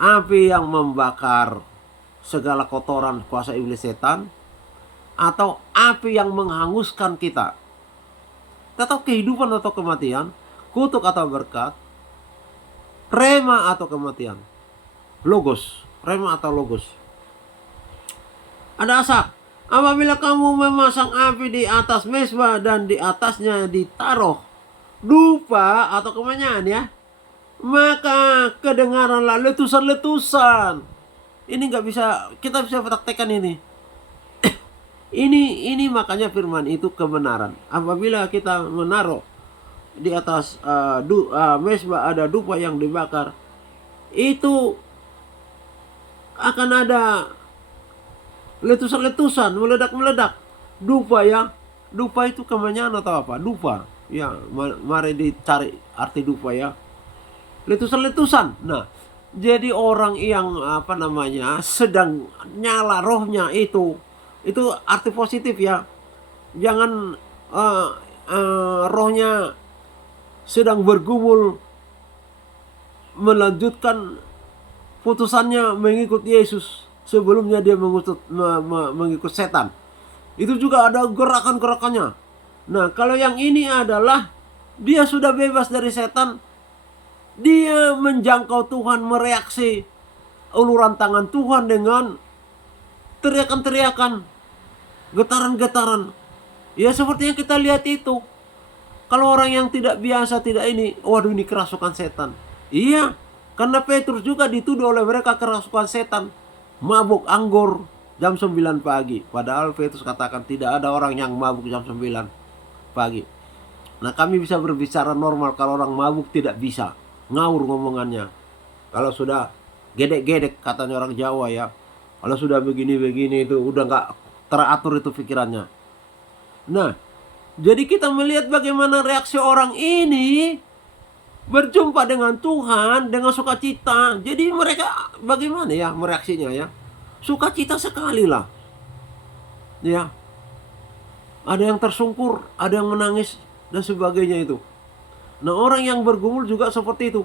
Api yang membakar segala kotoran kuasa iblis setan, atau api yang menghanguskan kita. Tetap kehidupan atau kematian, kutuk atau berkat, rema atau kematian, logos, rema atau logos. Ada asap. Apabila kamu memasang api di atas mezbah dan di atasnya ditaruh dupa atau kemenyan ya, maka kedengaranlah letusan-letusan. Ini nggak bisa, kita bisa praktekkan ini. Ini makanya firman itu kebenaran. Apabila kita menaruh di atas mezbah ada dupa yang dibakar, itu akan ada letusan-letusan, meledak-meledak. Dupa ya, dupa itu kemenyan atau apa? Dupa. Ya, mari dicari arti dupa ya. Letusan-letusan. Nah, jadi orang yang sedang nyala rohnya itu arti positif ya. Jangan rohnya sedang bergumul melanjutkan putusannya mengikut Yesus, sebelumnya dia mengikut setan. Itu juga ada gerakan-gerakannya. Nah, kalau yang ini adalah dia sudah bebas dari setan, dia menjangkau Tuhan, mereaksi uluran tangan Tuhan dengan teriakan-teriakan, getaran-getaran. Ya seperti yang kita lihat itu. Kalau orang yang tidak biasa, tidak ini, waduh ini kerasukan setan. Iya, karena Petrus juga dituduh oleh mereka kerasukan setan. Mabuk anggur jam 9 pagi. Padahal Petrus katakan tidak ada orang yang mabuk jam 9 pagi. Nah, kami bisa berbicara normal, kalau orang mabuk tidak bisa. Ngawur ngomongannya. Kalau sudah gedek-gedek katanya orang Jawa ya. Kalau sudah begini-begini itu udah nggak teratur itu pikirannya. Nah, jadi kita melihat bagaimana reaksi orang ini berjumpa dengan Tuhan dengan sukacita. Jadi mereka bagaimana ya mereaksinya ya? Sukacita sekali lah. Ya. Ada yang tersungkur, ada yang menangis dan sebagainya itu. Nah, orang yang bergumul juga seperti itu.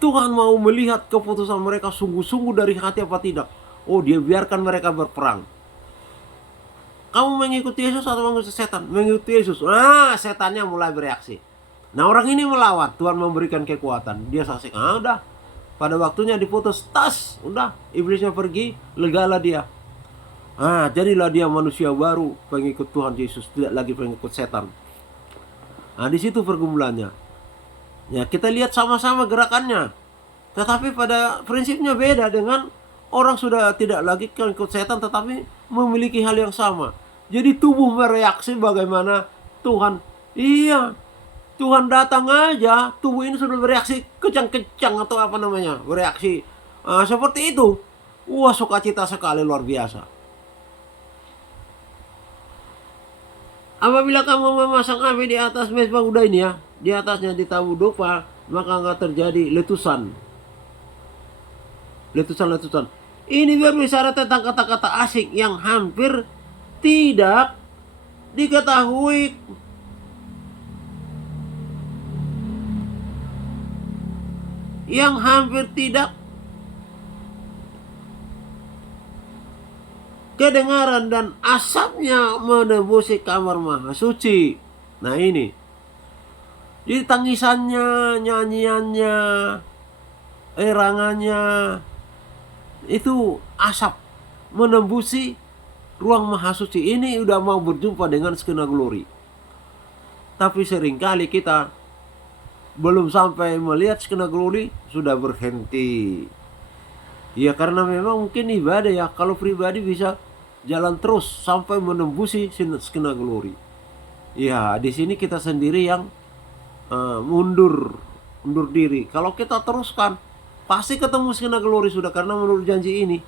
Tuhan mau melihat keputusan mereka sungguh-sungguh dari hati apa tidak. Oh, dia biarkan mereka berperang. Kamu mengikuti Yesus atau mengikuti setan? Mengikuti Yesus. Nah, setannya mulai bereaksi. Nah, orang ini melawan. Tuhan memberikan kekuatan. Dia saksikan. Udah. Pada waktunya diputus. Tas. Udah. Iblisnya pergi. Legalah dia. Jadilah dia manusia baru. Pengikut Tuhan Yesus. Tidak lagi pengikut setan. Nah, di situ pergumulannya. Ya, kita lihat sama-sama gerakannya. Tetapi pada prinsipnya beda dengan orang sudah tidak lagi pengikut setan tetapi memiliki hal yang sama. Jadi tubuh bereaksi bagaimana Tuhan. Iya, Tuhan datang aja, tubuh ini sudah bereaksi kecang-kecang atau apa namanya, bereaksi seperti itu. Wah, sukacita sekali, luar biasa. Apabila kamu memasang api di atas mezbah udah ini ya, di atasnya ditabuh dupa, maka nggak terjadi letusan. Letusan. Ini berbicara tentang kata-kata asing yang hampir tidak diketahui. Yang hampir tidak kedengaran dan asapnya menembusi kamar maha suci. Nah ini. Jadi tangisannya, nyanyiannya, erangannya, itu asap menembusi ruang maha suci. Ini udah mau berjumpa dengan skena glory. Tapi seringkali kita belum sampai melihat skena glory sudah berhenti. Ya karena memang mungkin ibadah ya. Kalau pribadi bisa jalan terus sampai menembusi skena glory. Ya di sini kita sendiri yang mundur diri. Kalau kita teruskan pasti ketemu skena glory sudah, karena menurut janji ini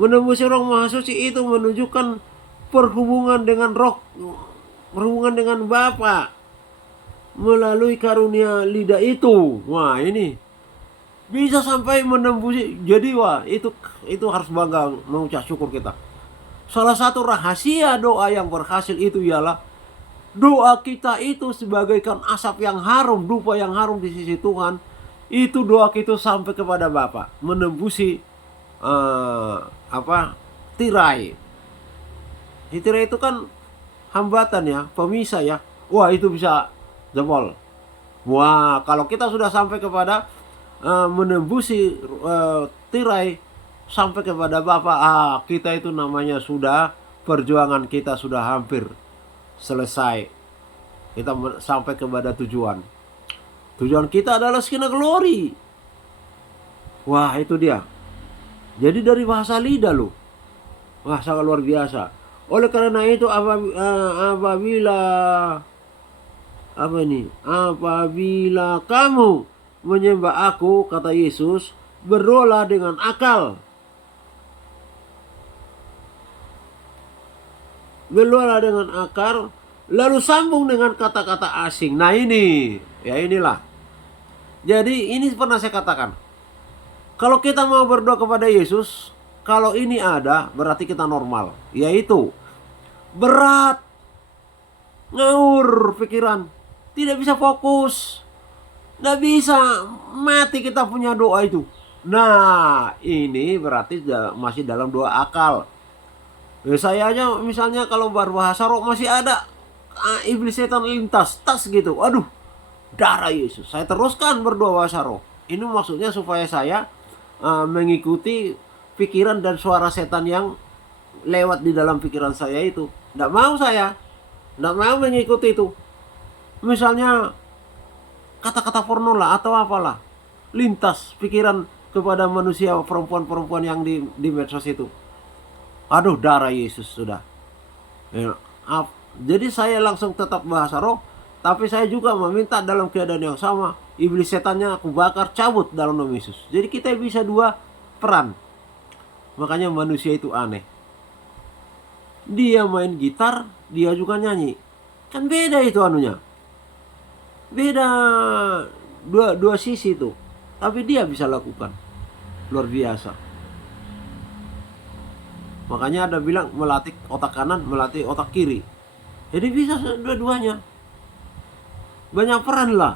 menembus ruang maha suci itu menunjukkan perhubungan dengan roh, perhubungan dengan Bapa melalui karunia lidah itu. Wah ini bisa sampai menembusi. Jadi wah itu harus bangga mengucap syukur kita. Salah satu rahasia doa yang berhasil itu ialah doa kita itu sebagaikan asap yang harum, dupa yang harum di sisi Tuhan. Itu doa kita sampai kepada Bapa, menembusi tirai. Tirai itu kan hambatan ya, pemisah ya. Wah itu bisa jebol. Wah kalau kita sudah sampai kepada menembusi tirai sampai kepada Bapa, kita itu namanya sudah perjuangan kita sudah hampir selesai. Kita sampai kepada tujuan. Tujuan kita adalah skena glory. Wah itu dia. Jadi dari bahasa lidah loh. Wah sangat luar biasa. Oleh karena itu apabila kamu menyembah aku, kata Yesus, berdoalah dengan akal. Berdoalah dengan akal, lalu sambung dengan kata-kata asing. Nah ini, ya inilah. Jadi ini pernah saya katakan. Kalau kita mau berdoa kepada Yesus, kalau ini ada, berarti kita normal. Yaitu, berat, ngawur pikiran, tidak bisa fokus, nggak bisa, mati kita punya doa itu. Nah, ini berarti masih dalam doa akal. Saya aja misalnya kalau berbahasa roh masih ada iblis setan lintas, tas gitu. Aduh, darah Yesus. Saya teruskan berdoa bahasa roh. Ini maksudnya supaya saya mengikuti pikiran dan suara setan yang lewat di dalam pikiran saya itu. Nggak mau saya, nggak mau mengikuti itu. Misalnya kata-kata porno lah atau apalah, lintas pikiran kepada manusia, perempuan-perempuan yang di medsos itu. Aduh, darah Yesus sudah. Jadi saya langsung tetap bahasa roh, tapi saya juga meminta dalam keadaan yang sama, iblis setannya aku bakar, cabut dalam nama Yesus. Jadi kita bisa dua peran. Makanya manusia itu aneh. Dia main gitar, dia juga nyanyi. Kan beda itu anunya. Beda dua sisi itu. Tapi dia bisa lakukan. Luar biasa. Makanya ada bilang melatih otak kanan, melatih otak kiri. Jadi bisa dua-duanya. Banyak peran lah.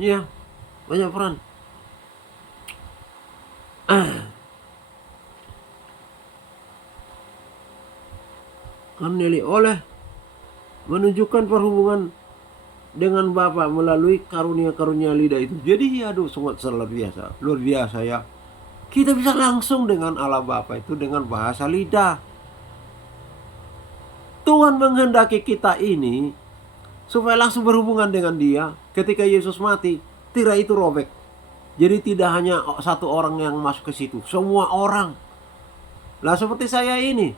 Iya, banyak peran. Corneli oleh menunjukkan perhubungan dengan Bapa melalui karunia-karunia lidah itu. Jadi aduh sangat luar biasa ya. Kita bisa langsung dengan Allah Bapa itu dengan bahasa lidah. Tuhan menghendaki kita ini supaya langsung berhubungan dengan Dia. Ketika Yesus mati, tirai itu robek. Jadi tidak hanya satu orang yang masuk ke situ, semua orang. Lah seperti saya ini,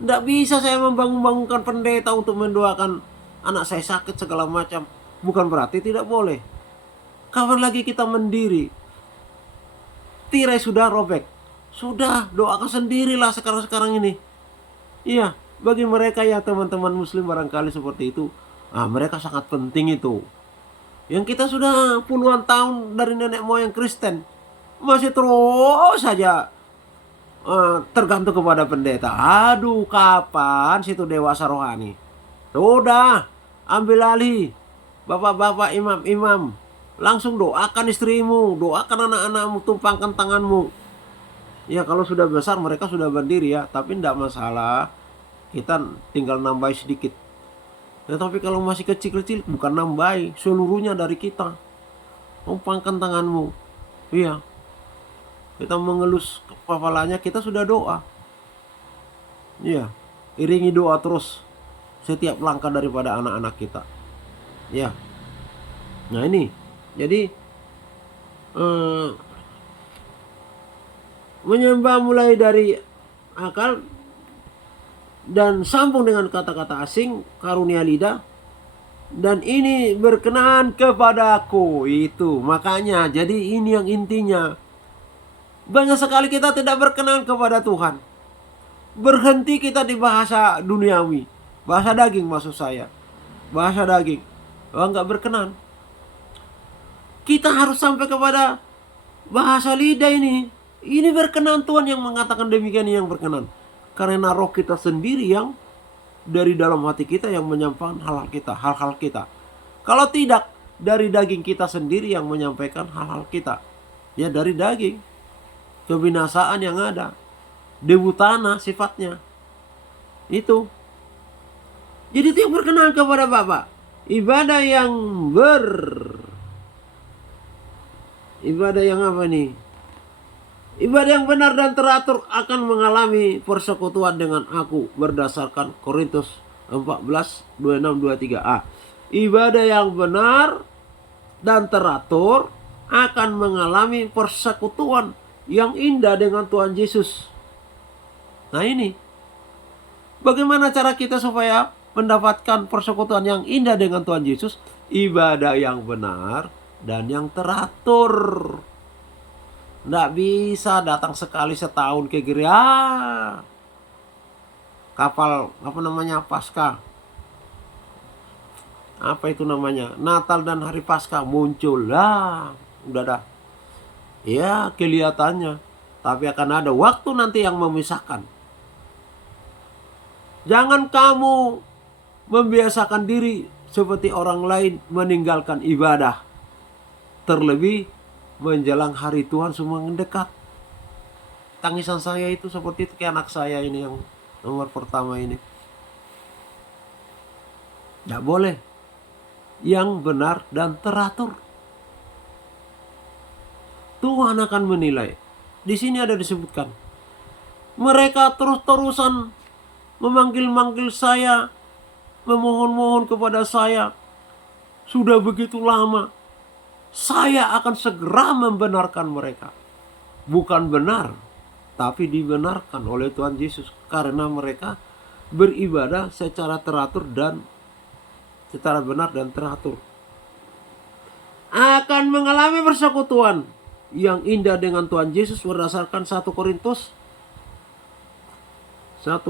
tidak bisa saya membangun-bangunkan pendeta untuk mendoakan anak saya sakit segala macam. Bukan berarti tidak boleh. Kapan lagi kita mendiri, tirai sudah robek, sudah doakan sendirilah sekarang ini. Iya, bagi mereka ya teman-teman muslim barangkali seperti itu, mereka sangat penting itu. Yang kita sudah puluhan tahun dari nenek moyang Kristen, masih terus saja tergantung kepada pendeta. Aduh, kapan situ dewasa rohani? Sudah, ambil alih. Bapak-bapak, imam-imam, langsung doakan istrimu, doakan anak-anakmu, tumpangkan tanganmu. Ya kalau sudah besar mereka sudah berdiri ya, tapi tidak masalah. Kita tinggal nambah sedikit. Tetapi kalau masih kecil-kecil bukan nambah, seluruhnya dari kita. Tumpangkan tanganmu. Iya. Kita mengelus kepalanya, kita sudah doa. Iya. Iringi doa terus setiap langkah daripada anak-anak kita. Ya. Nah ini. Jadi menyembah mulai dari akal dan sambung dengan kata-kata asing, karunia lidah, dan ini berkenan kepadaku. Itu makanya, jadi ini yang intinya. Banyak sekali kita tidak berkenan kepada Tuhan. Berhenti kita di bahasa duniawi, bahasa daging maksud saya, bahasa daging. Enggak berkenan. Kita harus sampai kepada bahasa lidah ini. Ini berkenan, Tuhan yang mengatakan demikian, yang berkenan. Karena roh kita sendiri yang dari dalam hati kita yang menyampaikan hal-hal kita. Kalau tidak, dari daging kita sendiri yang menyampaikan hal-hal kita. Ya dari daging. Kebinasaan yang ada. Debu tanah sifatnya. Itu. Jadi itu yang berkenan kepada Bapa. Ibadah yang apa nih? Ibadah yang benar dan teratur akan mengalami persekutuan dengan aku berdasarkan Korintus 14:26-23a. Ibadah yang benar dan teratur akan mengalami persekutuan yang indah dengan Tuhan Yesus. Nah ini, bagaimana cara kita supaya mendapatkan persekutuan yang indah dengan Tuhan Yesus? Ibadah yang benar dan yang teratur. Nggak bisa datang sekali setahun ke gereja. Kapal apa namanya, Paskah. Apa itu namanya? Natal dan hari Paskah muncul lah. Udah dah. Ya kelihatannya. Tapi akan ada waktu nanti yang memisahkan. Jangan kamu membiasakan diri seperti orang lain meninggalkan ibadah. Terlebih menjelang hari Tuhan semua mendekat. Tangisan saya itu seperti itu kayak anak saya ini yang nomor pertama ini. Tidak boleh. Yang benar dan teratur. Tuhan akan menilai. Di sini ada disebutkan. Mereka terus-terusan memanggil-manggil saya, memohon-mohon kepada saya. Sudah begitu lama. Saya akan segera membenarkan mereka. Bukan benar, tapi dibenarkan oleh Tuhan Yesus. Karena mereka beribadah secara teratur dan secara benar dan teratur. Akan mengalami persekutuan yang indah dengan Tuhan Yesus berdasarkan 1 Korintus 26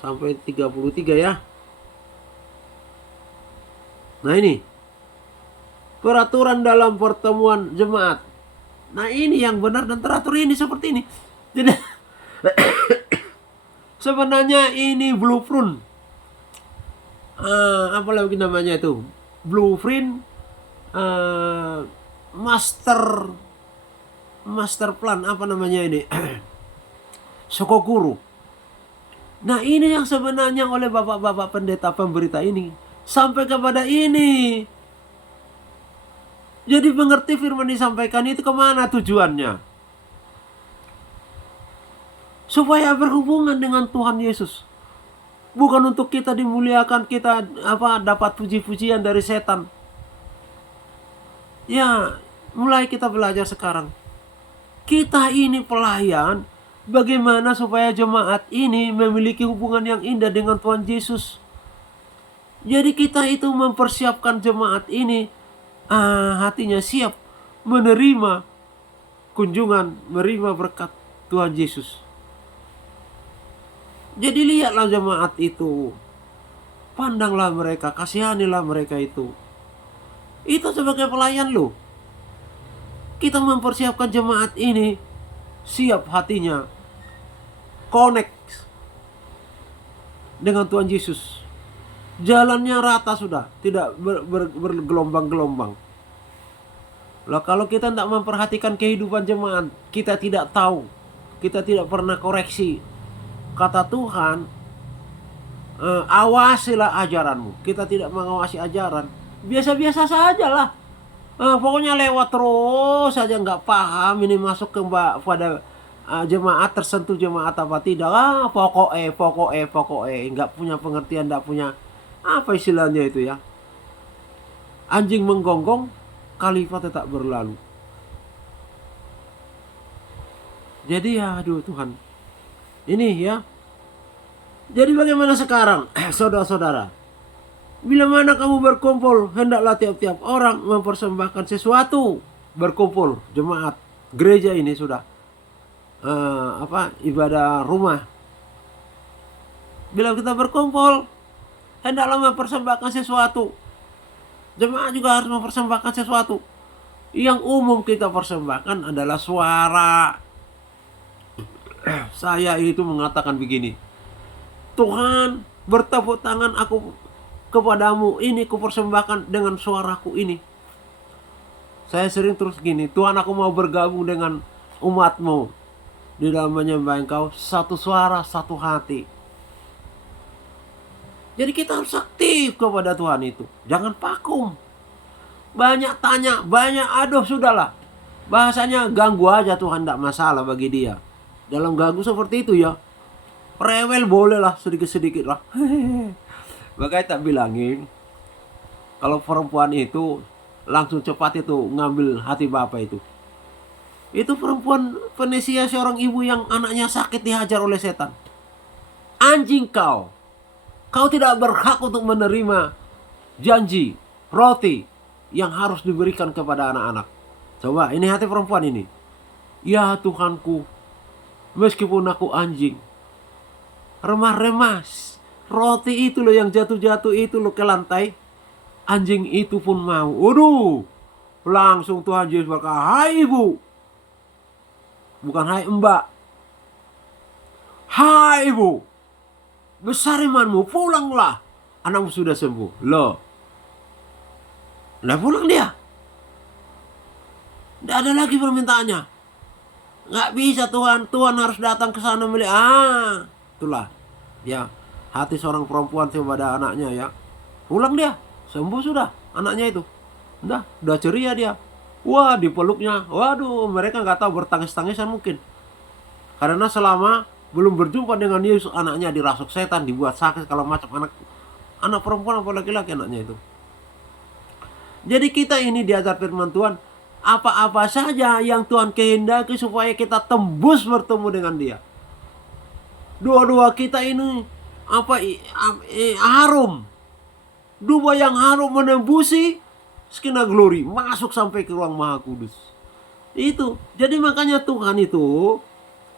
sampai 33 ya. Nah ini peraturan dalam pertemuan jemaat. Nah ini yang benar dan teratur ini seperti ini. Jadi sebenarnya ini blueprint, apa lagi namanya itu, blueprint, eh, master master plan, apa namanya ini, Sokoguru. Nah ini yang sebenarnya oleh bapak-bapak pendeta pemberita ini sampai kepada ini. Jadi mengerti firman disampaikan itu kemana tujuannya? Supaya berhubungan dengan Tuhan Yesus. Bukan untuk kita dimuliakan, kita dapat puji-pujian dari setan. Ya, mulai kita belajar sekarang. Kita ini pelayan, bagaimana supaya jemaat ini memiliki hubungan yang indah dengan Tuhan Yesus. Jadi kita itu mempersiapkan jemaat ini, hatinya siap menerima kunjungan, menerima berkat Tuhan Yesus. Jadi lihatlah jemaat itu, pandanglah mereka, kasihanilah mereka itu. Itu sebagai pelayan loh. Kita mempersiapkan jemaat ini siap hatinya connect dengan Tuhan Yesus. Jalannya rata sudah, tidak bergelombang-gelombang. Lah kalau kita tidak memperhatikan kehidupan jemaat, kita tidak tahu, kita tidak pernah koreksi. Kata Tuhan, awasilah ajaranmu. Kita tidak mengawasi ajaran, biasa-biasa saja lah. Pokoknya lewat terus saja, nggak paham ini masuk pada jemaat, tersentuh jemaat apa tidak. Pokoknya nggak punya pengertian, nggak punya apa istilahnya itu ya. Anjing menggonggong, khalifah tetap berlalu. Jadi ya aduh Tuhan, ini ya. Jadi bagaimana sekarang saudara-saudara? Bila mana kamu berkumpul, hendaklah tiap-tiap orang mempersembahkan sesuatu. Berkumpul jemaat gereja ini sudah ibadah rumah. Bila kita berkumpul, hendaklah mempersembahkan sesuatu. Jemaat juga harus mempersembahkan sesuatu. Yang umum kita persembahkan adalah suara. Saya itu mengatakan begini, Tuhan, bertepuk tangan aku kepadamu, ini kupersembahkan dengan suaraku ini. Saya sering terus gini, Tuhan, aku mau bergabung dengan umatmu di dalam menyembah Engkau, satu suara, satu hati. Jadi kita harus aktif kepada Tuhan itu. Jangan vakum. Banyak tanya, banyak aduh sudahlah. Bahasanya ganggu aja Tuhan, tidak masalah bagi dia. Dalam ganggu seperti itu ya, rewel boleh lah, sedikit-sedikit lah. Makanya tak bilangin, kalau perempuan itu langsung cepat itu ngambil hati bapak itu. Itu perempuan Fenisia, seorang ibu yang anaknya sakit dihajar oleh setan. Anjing kau. Kau tidak berhak untuk menerima janji, roti yang harus diberikan kepada anak-anak. Coba, ini hati perempuan ini. Ya Tuhanku, meskipun aku anjing, remah-remah, roti itu loh yang jatuh-jatuh itu loh ke lantai, anjing itu pun mau. Waduh, langsung Tuhan Yesus berkata, hai ibu, bukan hai mbak, hai ibu, besar imanmu, pulanglah, anakmu sudah sembuh. Loh, nah pulang dia. Tidak ada lagi permintaannya. Nggak bisa Tuhan harus datang ke sana melihat. Itulah ya hati seorang perempuan kepada anaknya ya. Pulang dia, sembuh sudah anaknya itu. Udah ceria dia. Wah, dipeluknya. Waduh, mereka nggak tahu bertangis-tangisan mungkin. Karena selama belum berjumpa dengan Yesus, anaknya dirasuk setan, dibuat sakit kalau macam anak perempuan apa laki-laki anaknya itu. Jadi kita ini diajar firman Tuhan, apa-apa saja yang Tuhan kehendaki supaya kita tembus bertemu dengan Dia. Dua-dua kita ini harum. Dua yang harum menembusi skena glory, masuk sampai ke ruang Maha Kudus. Itu. Jadi makanya Tuhan itu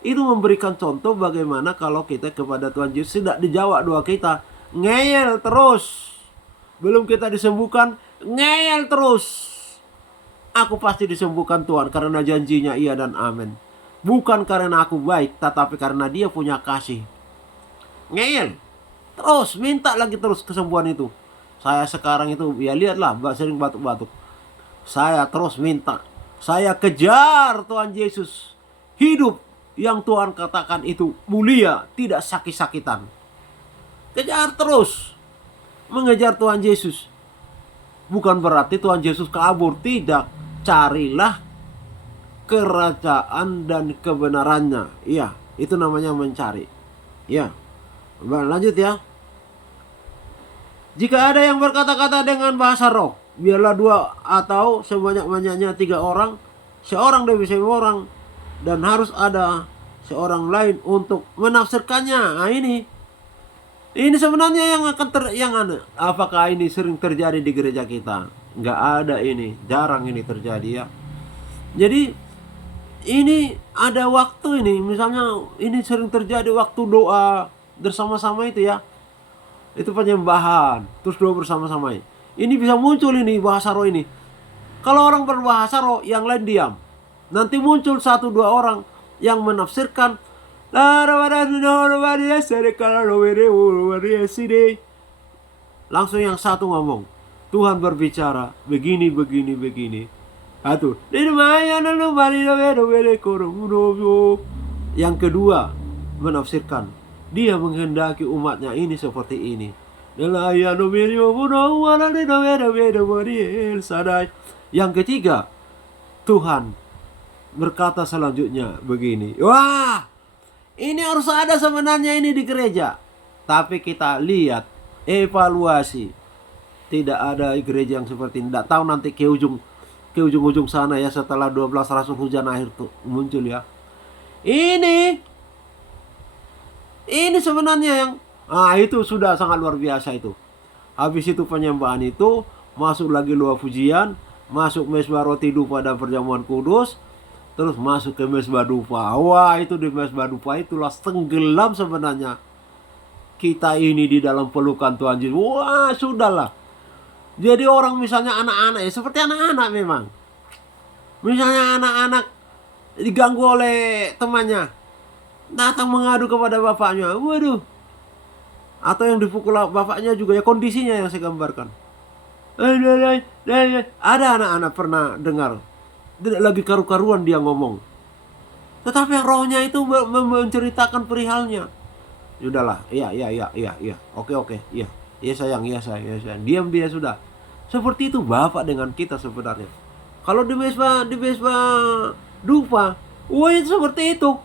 memberikan contoh bagaimana kalau kita kepada Tuhan Yesus tidak dijawab doa kita, ngeyel terus. Belum kita disembuhkan, ngeyel terus. Aku pasti disembuhkan Tuhan karena janjinya iya dan amin. Bukan karena aku baik, tetapi karena dia punya kasih. Ngeyel. Terus minta lagi terus kesembuhan itu. Saya sekarang itu, ya lihatlah, sering batuk-batuk. Saya terus minta. Saya kejar Tuhan Yesus. Hidup yang Tuhan katakan itu mulia, tidak sakit-sakitan. Kejar terus. Mengejar Tuhan Yesus. Bukan berarti Tuhan Yesus kabur, tidak. Carilah kerajaan dan kebenarannya. Iya, itu namanya mencari. Ya. Lanjut ya. Jika ada yang berkata-kata dengan bahasa roh, biarlah 2 atau sebanyak-banyaknya 3 orang, seorang demi seorang, dan harus ada seorang lain untuk menafsirkannya. Nah, ini sebenarnya yang akan apakah ini sering terjadi di gereja kita? Nggak ada ini, jarang ini terjadi ya. Jadi ini ada waktu ini, misalnya ini sering terjadi waktu doa bersama-sama itu ya. Itu penyembahan, terus doa bersama-sama. Ini bisa muncul ini bahasa roh ini. Kalau orang berbahasa roh, yang lain diam. Nanti muncul 1-2 orang yang menafsirkan. Langsung yang satu ngomong, Tuhan berbicara begini, begini, begini. Yang kedua menafsirkan, dia menghendaki umatnya ini seperti ini. Yang ketiga, Tuhan berkata selanjutnya begini. Wah, ini harus ada sebenarnya ini di gereja. Tapi kita lihat, evaluasi. Tidak ada gereja yang seperti ini. Tidak tahu nanti ke ujung sana ya, setelah 12 rasul hujan akhir tuh muncul ya. Ini sebenarnya yang itu sudah sangat luar biasa itu. Habis itu penyembahan itu, masuk lagi doa pujian, masuk mesbah roti dupa dan perjamuan kudus, terus masuk ke mesbah dupa. Wah, itu di mesbah dupa itulah tenggelam sebenarnya kita ini di dalam pelukan Tuhan Yesus. Wah, sudahlah. Jadi orang misalnya anak-anak ya, seperti anak-anak memang. Misalnya anak-anak diganggu oleh temannya, datang mengadu kepada bapaknya, waduh. Atau yang dipukul bapaknya juga ya, kondisinya yang saya gambarkan. Ada anak-anak pernah dengar, lagi karu-karuan dia ngomong, tetapi rohnya itu menceritakan perihalnya. Sudahlah, iya, oke, iya sayang, diam dia sudah. Seperti itu Bapak dengan kita sebenarnya. Kalau di mesbah dupa, wah itu seperti itu.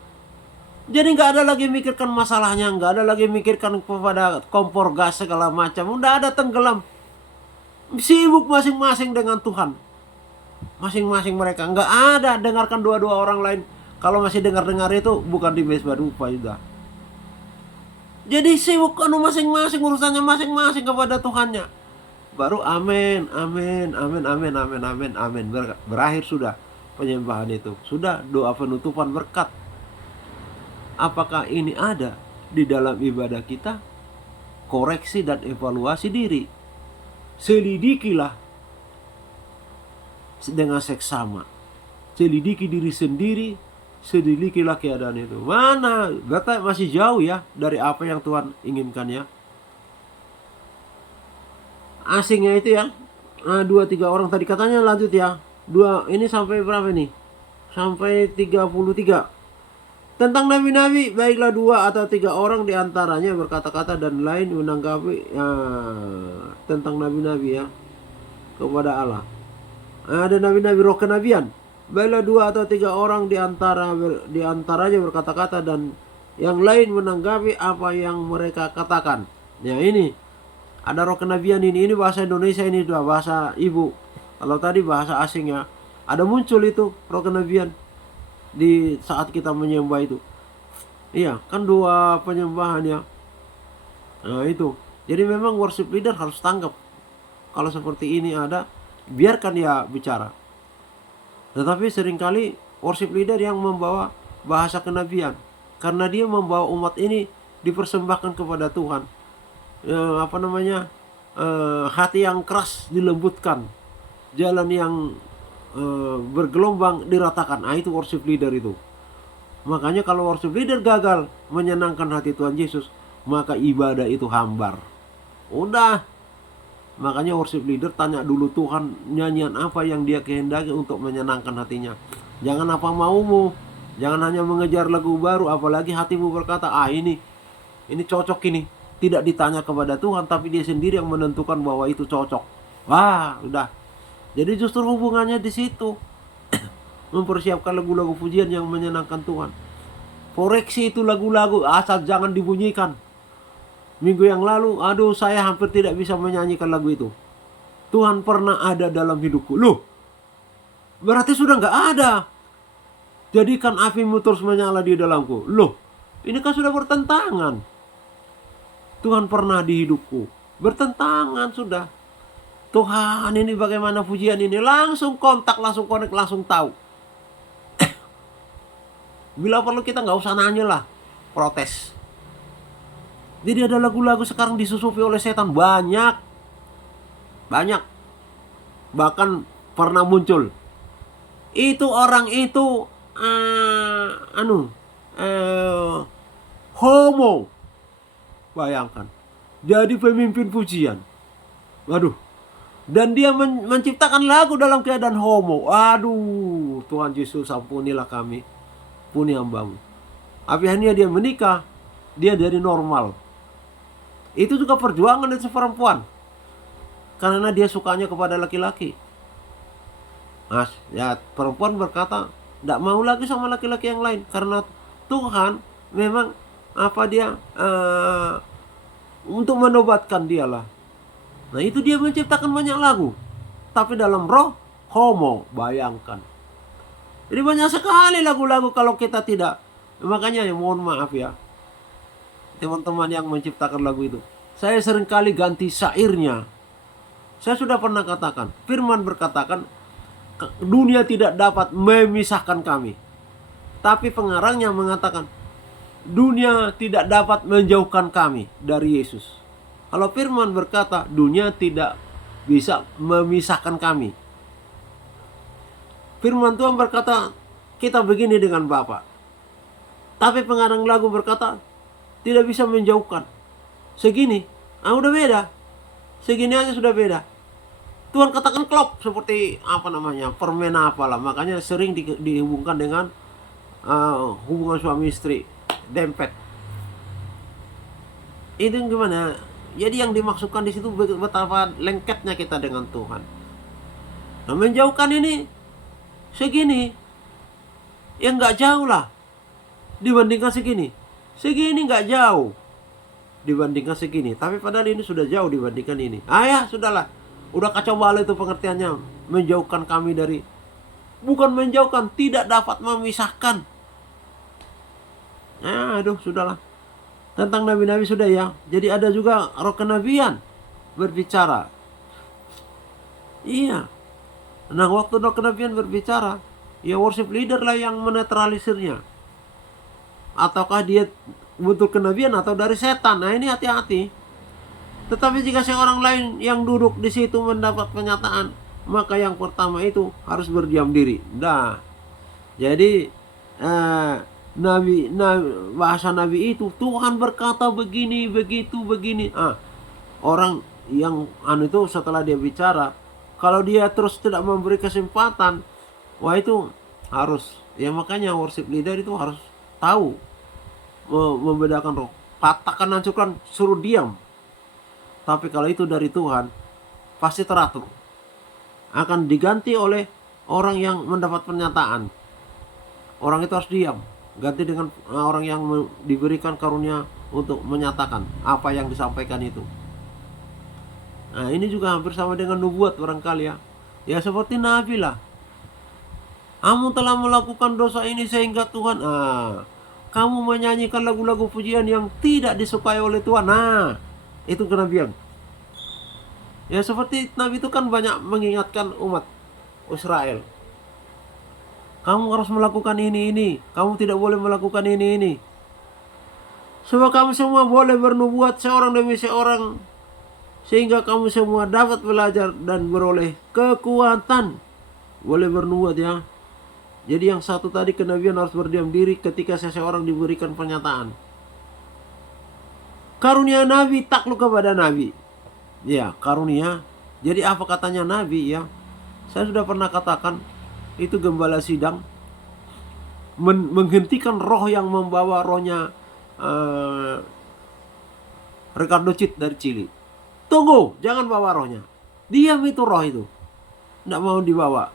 Jadi nggak ada lagi mikirkan masalahnya, nggak ada lagi mikirkan kepada kompor gas segala macam, udah ada tenggelam, sibuk masing-masing dengan Tuhan, masing-masing mereka nggak ada dengarkan dua-dua orang lain. Kalau masih dengar-dengar itu bukan di mesbah dupa juga. Jadi sibuk masing-masing urusannya masing-masing kepada Tuhannya. Baru amin. Berakhir sudah penyembahan itu, sudah doa penutupan berkat. Apakah ini ada di dalam ibadah kita? Koreksi dan evaluasi diri. Selidikilah dengan seksama. Selidiki diri sendiri, selidikilah keadaan itu. Mana? Kata masih jauh ya dari apa yang Tuhan inginkan ya. Asingnya itu ya, 2-3 orang tadi katanya lanjut ya. Ini sampai berapa nih? Sampai 33. Tentang nabi-nabi, baiklah 2 atau 3 orang diantaranya berkata-kata dan lain menanggapi tentang nabi-nabi ya kepada Allah. Ada nabi-nabi roh kenabian, baiklah 2 atau 3 orang diantaranya berkata-kata dan yang lain menanggapi apa yang mereka katakan. Ya ini ada roh kenabian ini bahasa Indonesia, ini sudah bahasa ibu. Kalau tadi bahasa asing ya, ada muncul itu roh kenabian di saat kita menyembah itu. Iya, kan 2 penyembahan ya. Nah itu. Jadi memang worship leader harus tanggap. Kalau seperti ini ada, biarkan dia bicara. Tetapi seringkali worship leader yang membawa bahasa kenabian, karena dia membawa umat ini dipersembahkan kepada Tuhan. Hati yang keras dilembutkan, jalan yang bergelombang diratakan. Itu worship leader itu. Makanya kalau worship leader gagal menyenangkan hati Tuhan Yesus, maka ibadah itu hambar. Udah. Makanya worship leader tanya dulu Tuhan nyanyian apa yang dia kehendaki untuk menyenangkan hatinya. Jangan apa maumu. Jangan hanya mengejar lagu baru, apalagi hatimu berkata, ini cocok ini. Tidak ditanya kepada Tuhan, tapi dia sendiri yang menentukan bahwa itu cocok. Wah, udah. Jadi justru hubungannya di situ. Mempersiapkan lagu-lagu pujian yang menyenangkan Tuhan. Koreksi itu lagu-lagu, asal jangan dibunyikan. Minggu yang lalu, saya hampir tidak bisa menyanyikan lagu itu. Tuhan pernah ada dalam hidupku. Loh, berarti sudah nggak ada. Jadikan apimu terus menyala di dalamku. Loh, ini kan sudah bertentangan. Tuhan pernah di hidupku. Bertentangan sudah. Tuhan, ini bagaimana pujian ini? Langsung kontak, langsung connect, langsung tahu. Bila perlu kita nggak usah nanya lah, protes. Jadi ada lagu-lagu sekarang disusupi oleh setan banyak. Bahkan pernah muncul. Itu orang itu homo. Bayangkan. Jadi pemimpin pujian. Waduh. Dan dia menciptakan lagu dalam keadaan homo. Aduh, Tuhan Yesus ampunilah kami. Puni hambamu. Akhirnya dia menikah. Dia jadi normal. Itu juga perjuangan dari perempuan. Karena dia sukanya kepada laki-laki. Perempuan berkata, tidak mau lagi sama laki-laki yang lain. Karena Tuhan memang untuk menobatkan dialah. Nah itu dia menciptakan banyak lagu. Tapi dalam roh, homo. Bayangkan. Jadi banyak sekali lagu-lagu kalau kita tidak. Makanya mohon maaf ya, teman-teman yang menciptakan lagu itu. Saya seringkali ganti syairnya. Saya sudah pernah katakan, firman berkatakan, dunia tidak dapat memisahkan kami. Tapi pengarangnya mengatakan, dunia tidak dapat menjauhkan kami dari Yesus. Kalau firman berkata, dunia tidak bisa memisahkan kami. Firman Tuhan berkata, kita begini dengan Bapa. Tapi pengarang lagu berkata, tidak bisa menjauhkan. Segini, udah beda. Segini aja sudah beda. Tuhan katakan klop, seperti permen apalah. Makanya sering dihubungkan dengan hubungan suami istri, dempet. Itu gimana? Jadi yang dimaksudkan di situ betapa lengketnya kita dengan Tuhan. Nah, menjauhkan ini segini, ya nggak jauh lah dibandingkan segini. Segini nggak jauh dibandingkan segini, tapi padahal ini sudah jauh dibandingkan ini. Sudahlah, udah kacau balau itu pengertiannya. Menjauhkan kami dari, bukan menjauhkan, tidak dapat memisahkan. Sudahlah. Tentang nabi-nabi sudah ya. Jadi ada juga roh kenabian berbicara. Iya. Nah, waktu roh kenabian berbicara, ya worship leader lah yang menetralisirnya. Ataukah dia betul kenabian atau dari setan. Nah, ini hati-hati. Tetapi jika seorang lain yang duduk di situ mendapat penyataan, maka yang pertama itu harus berdiam diri. Jadi bahasa nabi itu, Tuhan berkata begini, begitu, begini. Orang yang itu setelah dia bicara, kalau dia terus tidak memberi kesempatan, itu harus. Ya makanya worship leader itu harus tahu membedakan roh. Katakan, hancurkan, suruh diam. Tapi kalau itu dari Tuhan, pasti teratur. Akan diganti oleh orang yang mendapat pernyataan. Orang itu harus diam. Ganti dengan orang yang diberikan karunia untuk menyatakan apa yang disampaikan itu. Nah, ini juga hampir sama dengan nubuat barangkali ya. Ya seperti nabi lah. Kamu telah melakukan dosa ini sehingga Tuhan, kamu menyanyikan lagu-lagu pujian yang tidak disukai oleh Tuhan. Itu kenabian. Ya seperti nabi itu kan banyak mengingatkan umat Israel. Kamu harus melakukan ini. Kamu tidak boleh melakukan ini. Sebab kamu semua boleh bernubuat seorang demi seorang, sehingga kamu semua dapat belajar dan beroleh kekuatan. Boleh bernubuat ya. Jadi yang satu tadi kenabian harus berdiam diri ketika seseorang diberikan pernyataan. Karunia nabi takluk kepada nabi. Ya, karunia. Jadi apa katanya nabi ya? Saya sudah pernah katakan itu gembala sidang menghentikan roh yang membawa rohnya Ricardo Cit dari Chili. Tunggu, jangan bawa rohnya. Diam itu roh itu. Tidak mau dibawa.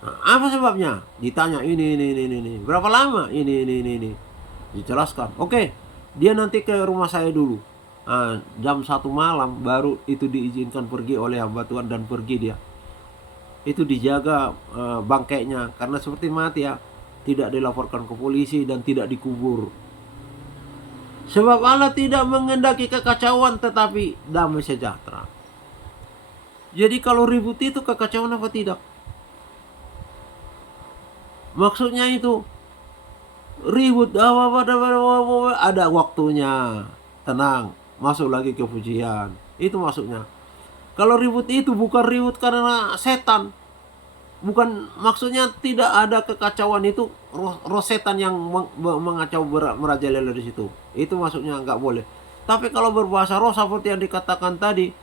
Nah, apa sebabnya? Ditanya ini. Berapa lama? Ini. Dijelaskan. Oke, dia nanti ke rumah saya dulu. Nah, jam 1 malam baru itu diizinkan pergi oleh hamba Tuhan dan pergi dia. Itu dijaga bangkainya karena seperti mati ya. Tidak dilaporkan ke polisi dan tidak dikubur. Sebab Allah tidak mengendaki kekacauan tetapi damai sejahtera. Jadi kalau ribut itu kekacauan apa tidak? Maksudnya itu ribut ada waktunya. Tenang, masuk lagi ke pujian. Itu maksudnya. Kalau ribut itu bukan ribut karena setan. Bukan, maksudnya tidak ada kekacauan itu roh setan yang mengacau merajalela di situ. Itu maksudnya nggak boleh. Tapi kalau berbahasa roh seperti yang dikatakan tadi,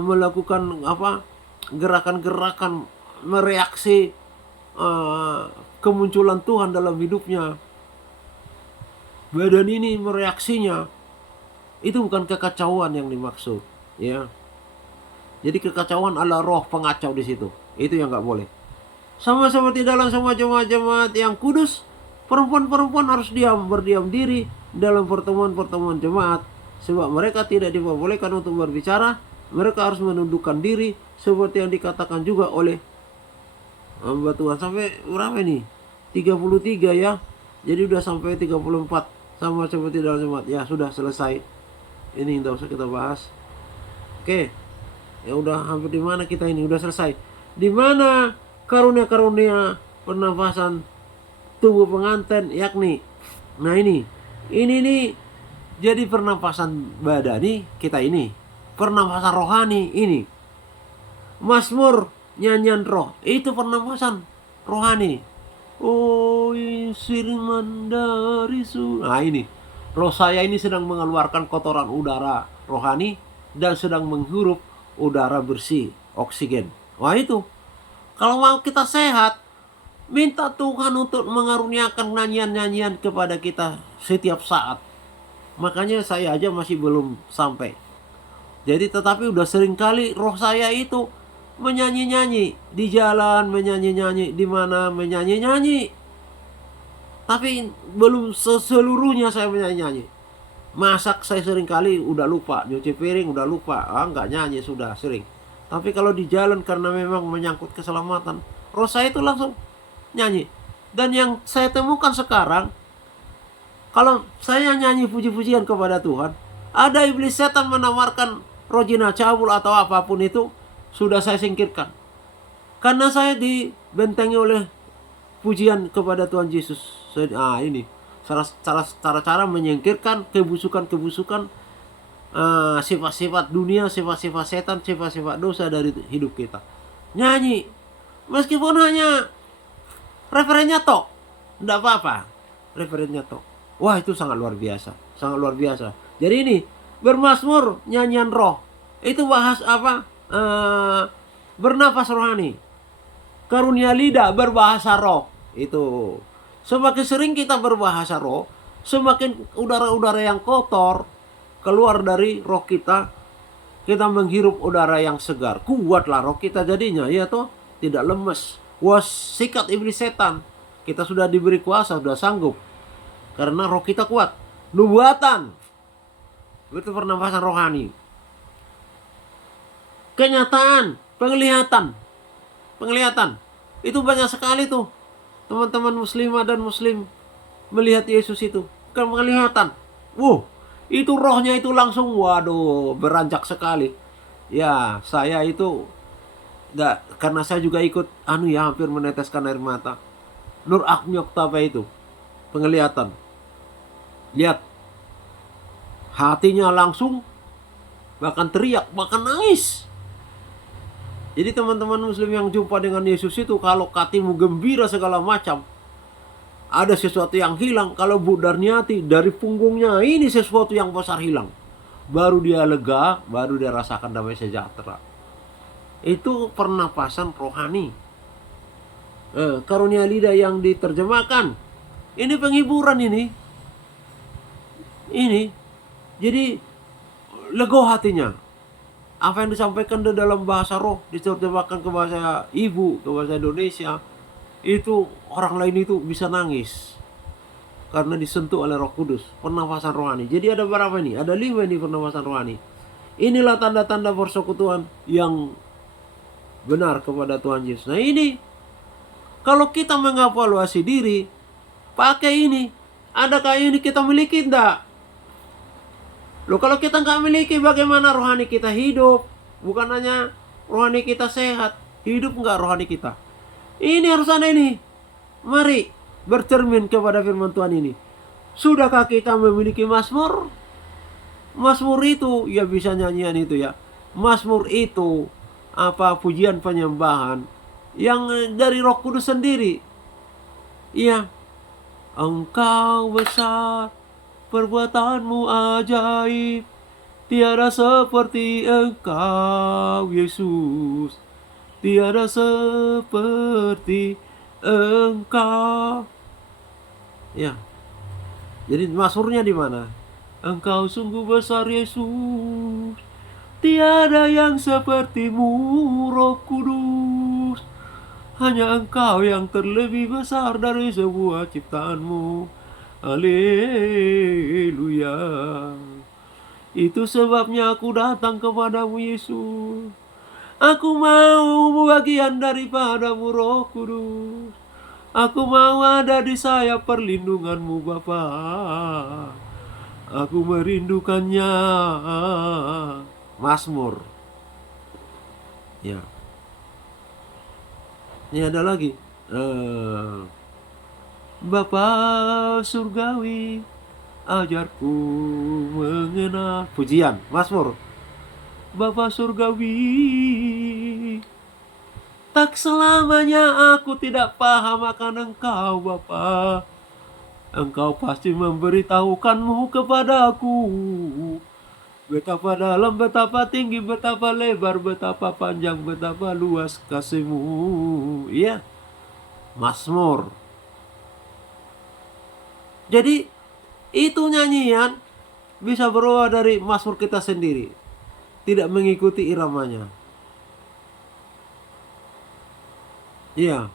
melakukan gerakan-gerakan mereaksi kemunculan Tuhan dalam hidupnya, badan ini mereaksinya, itu bukan kekacauan yang dimaksud, ya. Jadi kekacauan adalah roh pengacau di situ. Itu yang nggak boleh. Sama seperti dalam semua jemaat-jemaat yang kudus, perempuan-perempuan harus berdiam diri dalam pertemuan-pertemuan jemaat, sebab mereka tidak diperbolehkan untuk berbicara. Mereka harus menundukkan diri seperti yang dikatakan juga oleh hamba Tuhan. Sampai berapa nih? 33 ya. Jadi udah sampai 34 sama seperti dalam jemaat. Ya sudah selesai. Ini tidak usah kita bahas. Oke. Ya udah hampir di mana kita ini udah selesai. Di mana karunia-karunia pernafasan tubuh pengantin yakni. Nah ini nih jadi pernafasan badani kita ini. Pernafasan rohani ini. Mazmur nyanyian roh itu pernafasan rohani. Oh firman dari Nah ini roh saya ini sedang mengeluarkan kotoran udara rohani dan sedang menghirup udara bersih, oksigen. Wah itu, kalau mau kita sehat, minta Tuhan untuk mengaruniakan nyanyian-nyanyian kepada kita setiap saat. Makanya saya aja masih belum sampai. Jadi tetapi udah sering kali roh saya itu menyanyi-nyanyi di jalan, menyanyi-nyanyi di mana, menyanyi-nyanyi. Tapi belum seluruhnya saya menyanyi-nyanyi. Masak saya sering kali udah lupa, nyuci piring udah lupa, nggak nyanyi sudah sering. Tapi kalau di jalan karena memang menyangkut keselamatan, roh saya itu langsung nyanyi. Dan yang saya temukan sekarang, kalau saya nyanyi puji-pujian kepada Tuhan, ada iblis setan menawarkan rojina cabul atau apapun itu, sudah saya singkirkan. Karena saya dibentengi oleh pujian kepada Tuhan Yesus. Ini cara menyingkirkan kebusukan-kebusukan, sifat-sifat dunia, sifat-sifat setan, sifat-sifat dosa dari hidup kita. Nyanyi, meskipun hanya referennya tok, tidak apa-apa, referennya tok. Wah itu sangat luar biasa, sangat luar biasa. Jadi ini bermazmur nyanyian roh, itu bahas apa? Bernafas rohani, karunia lidah berbahasa roh itu. Semakin sering kita berbahasa roh, semakin udara-udara yang kotor keluar dari roh kita. Kita menghirup udara yang segar. Kuatlah roh kita jadinya, ya toh, tidak lemes. Was sikat iblis setan. Kita sudah diberi kuasa, sudah sanggup. Karena roh kita kuat. Nubuatan. Itu pernafasan rohani. Kenyataan, penglihatan. Itu banyak sekali tuh. Teman-teman muslimah dan muslim melihat Yesus itu kan penglihatan. Itu rohnya itu langsung waduh beranjak sekali. Ya saya itu nggak, karena saya juga ikut hampir meneteskan air mata. Nur Akmyok apa itu penglihatan. Lihat hatinya langsung bahkan teriak, bahkan nangis. Jadi teman-teman muslim yang jumpa dengan Yesus itu, kalau hatimu gembira segala macam, ada sesuatu yang hilang. Kalau budar niati dari punggungnya ini sesuatu yang besar hilang, baru dia lega, baru dia rasakan damai sejahtera. Itu pernapasan rohani. Karunia lidah yang diterjemahkan, ini penghiburan ini jadi lega hatinya. Apa yang disampaikan di dalam bahasa roh diterjemahkan ke bahasa ibu, ke bahasa Indonesia, itu orang lain itu bisa nangis karena disentuh oleh Roh Kudus. Pernafasan rohani. Jadi ada berapa nih? Ada 5 nih pernafasan rohani. Inilah tanda-tanda persekutuan yang benar kepada Tuhan Yesus. Nah ini, kalau kita mengevaluasi diri, pakai ini. Adakah ini kita miliki? Enggak. Loh, kalau kita nggak miliki, bagaimana rohani kita hidup? Bukan hanya rohani kita sehat, hidup nggak rohani kita. Ini harus ada ini. Mari bercermin kepada firman Tuhan ini. Sudahkah kita memiliki mazmur? Mazmur itu ya bisa nyanyian itu ya. Mazmur itu apa, pujian penyembahan yang dari Roh Kudus sendiri. Iya. Engkau besar, perbuatanmu ajaib, tiada seperti Engkau Yesus, tiada seperti Engkau. Ya. Jadi mazmurnya di mana? Engkau sungguh besar Yesus, tiada yang sepertimu Roh Kudus. Hanya Engkau yang terlebih besar dari sebuah ciptaanmu. Haleluya. Itu sebabnya aku datang kepadamu Yesus. Aku mau bagian daripadamu Roh Kudus. Aku mau ada di sayap perlindunganmu Bapa. Aku merindukannya. Mazmur. Ya. Ini ada lagi. Bapa surgawi, ajarku mengenal. Pujian, mazmur. Bapa surgawi, tak selamanya aku tidak paham akan Engkau Bapa. Engkau pasti memberitahukanmu kepadaku. Betapa dalam, betapa tinggi, betapa lebar, betapa panjang, betapa luas kasih-Mu. Iya, mazmur. Jadi itu nyanyian bisa berubah dari mazmur kita sendiri, tidak mengikuti iramanya. Iya,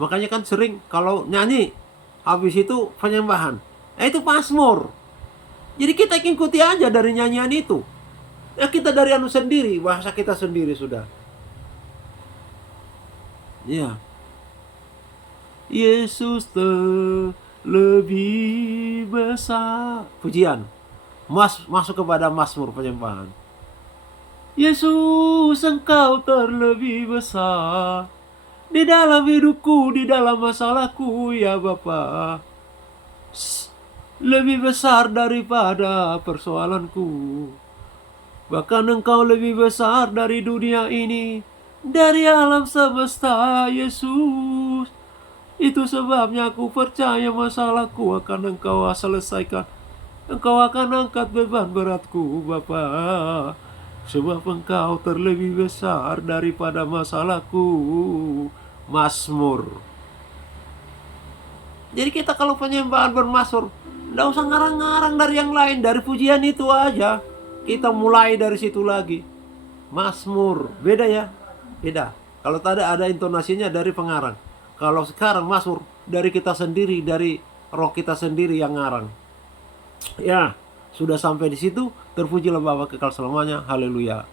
makanya kan sering kalau nyanyi habis itu penyembahan, itu mazmur. Jadi kita ikuti aja dari nyanyian itu. Ya kita dari anu sendiri, bahasa kita sendiri sudah. Iya. Yesus lebih besar. Pujian. Masuk kepada mazmur penyembahan. Yesus, Engkau terlebih besar di dalam hidupku, di dalam masalahku ya Bapa. Lebih besar daripada persoalanku. Bahkan Engkau lebih besar dari dunia ini, dari alam semesta Yesus. Itu sebabnya aku percaya masalahku akan Engkau selesaikan. Engkau akan angkat beban beratku Bapa. Sebab Engkau terlebih besar daripada masalahku. Mazmur. Jadi kita kalau penyembahan bermazmur, nggak usah ngarang-ngarang dari yang lain, dari pujian itu aja. Kita mulai dari situ lagi. Mazmur, beda ya? Beda. Kalau tadi ada intonasinya dari pengarang. Kalau sekarang mazmur dari kita sendiri, dari roh kita sendiri yang ngarang. Ya, sudah sampai di situ. Terpujilah Bapa kekal selamanya. Haleluya.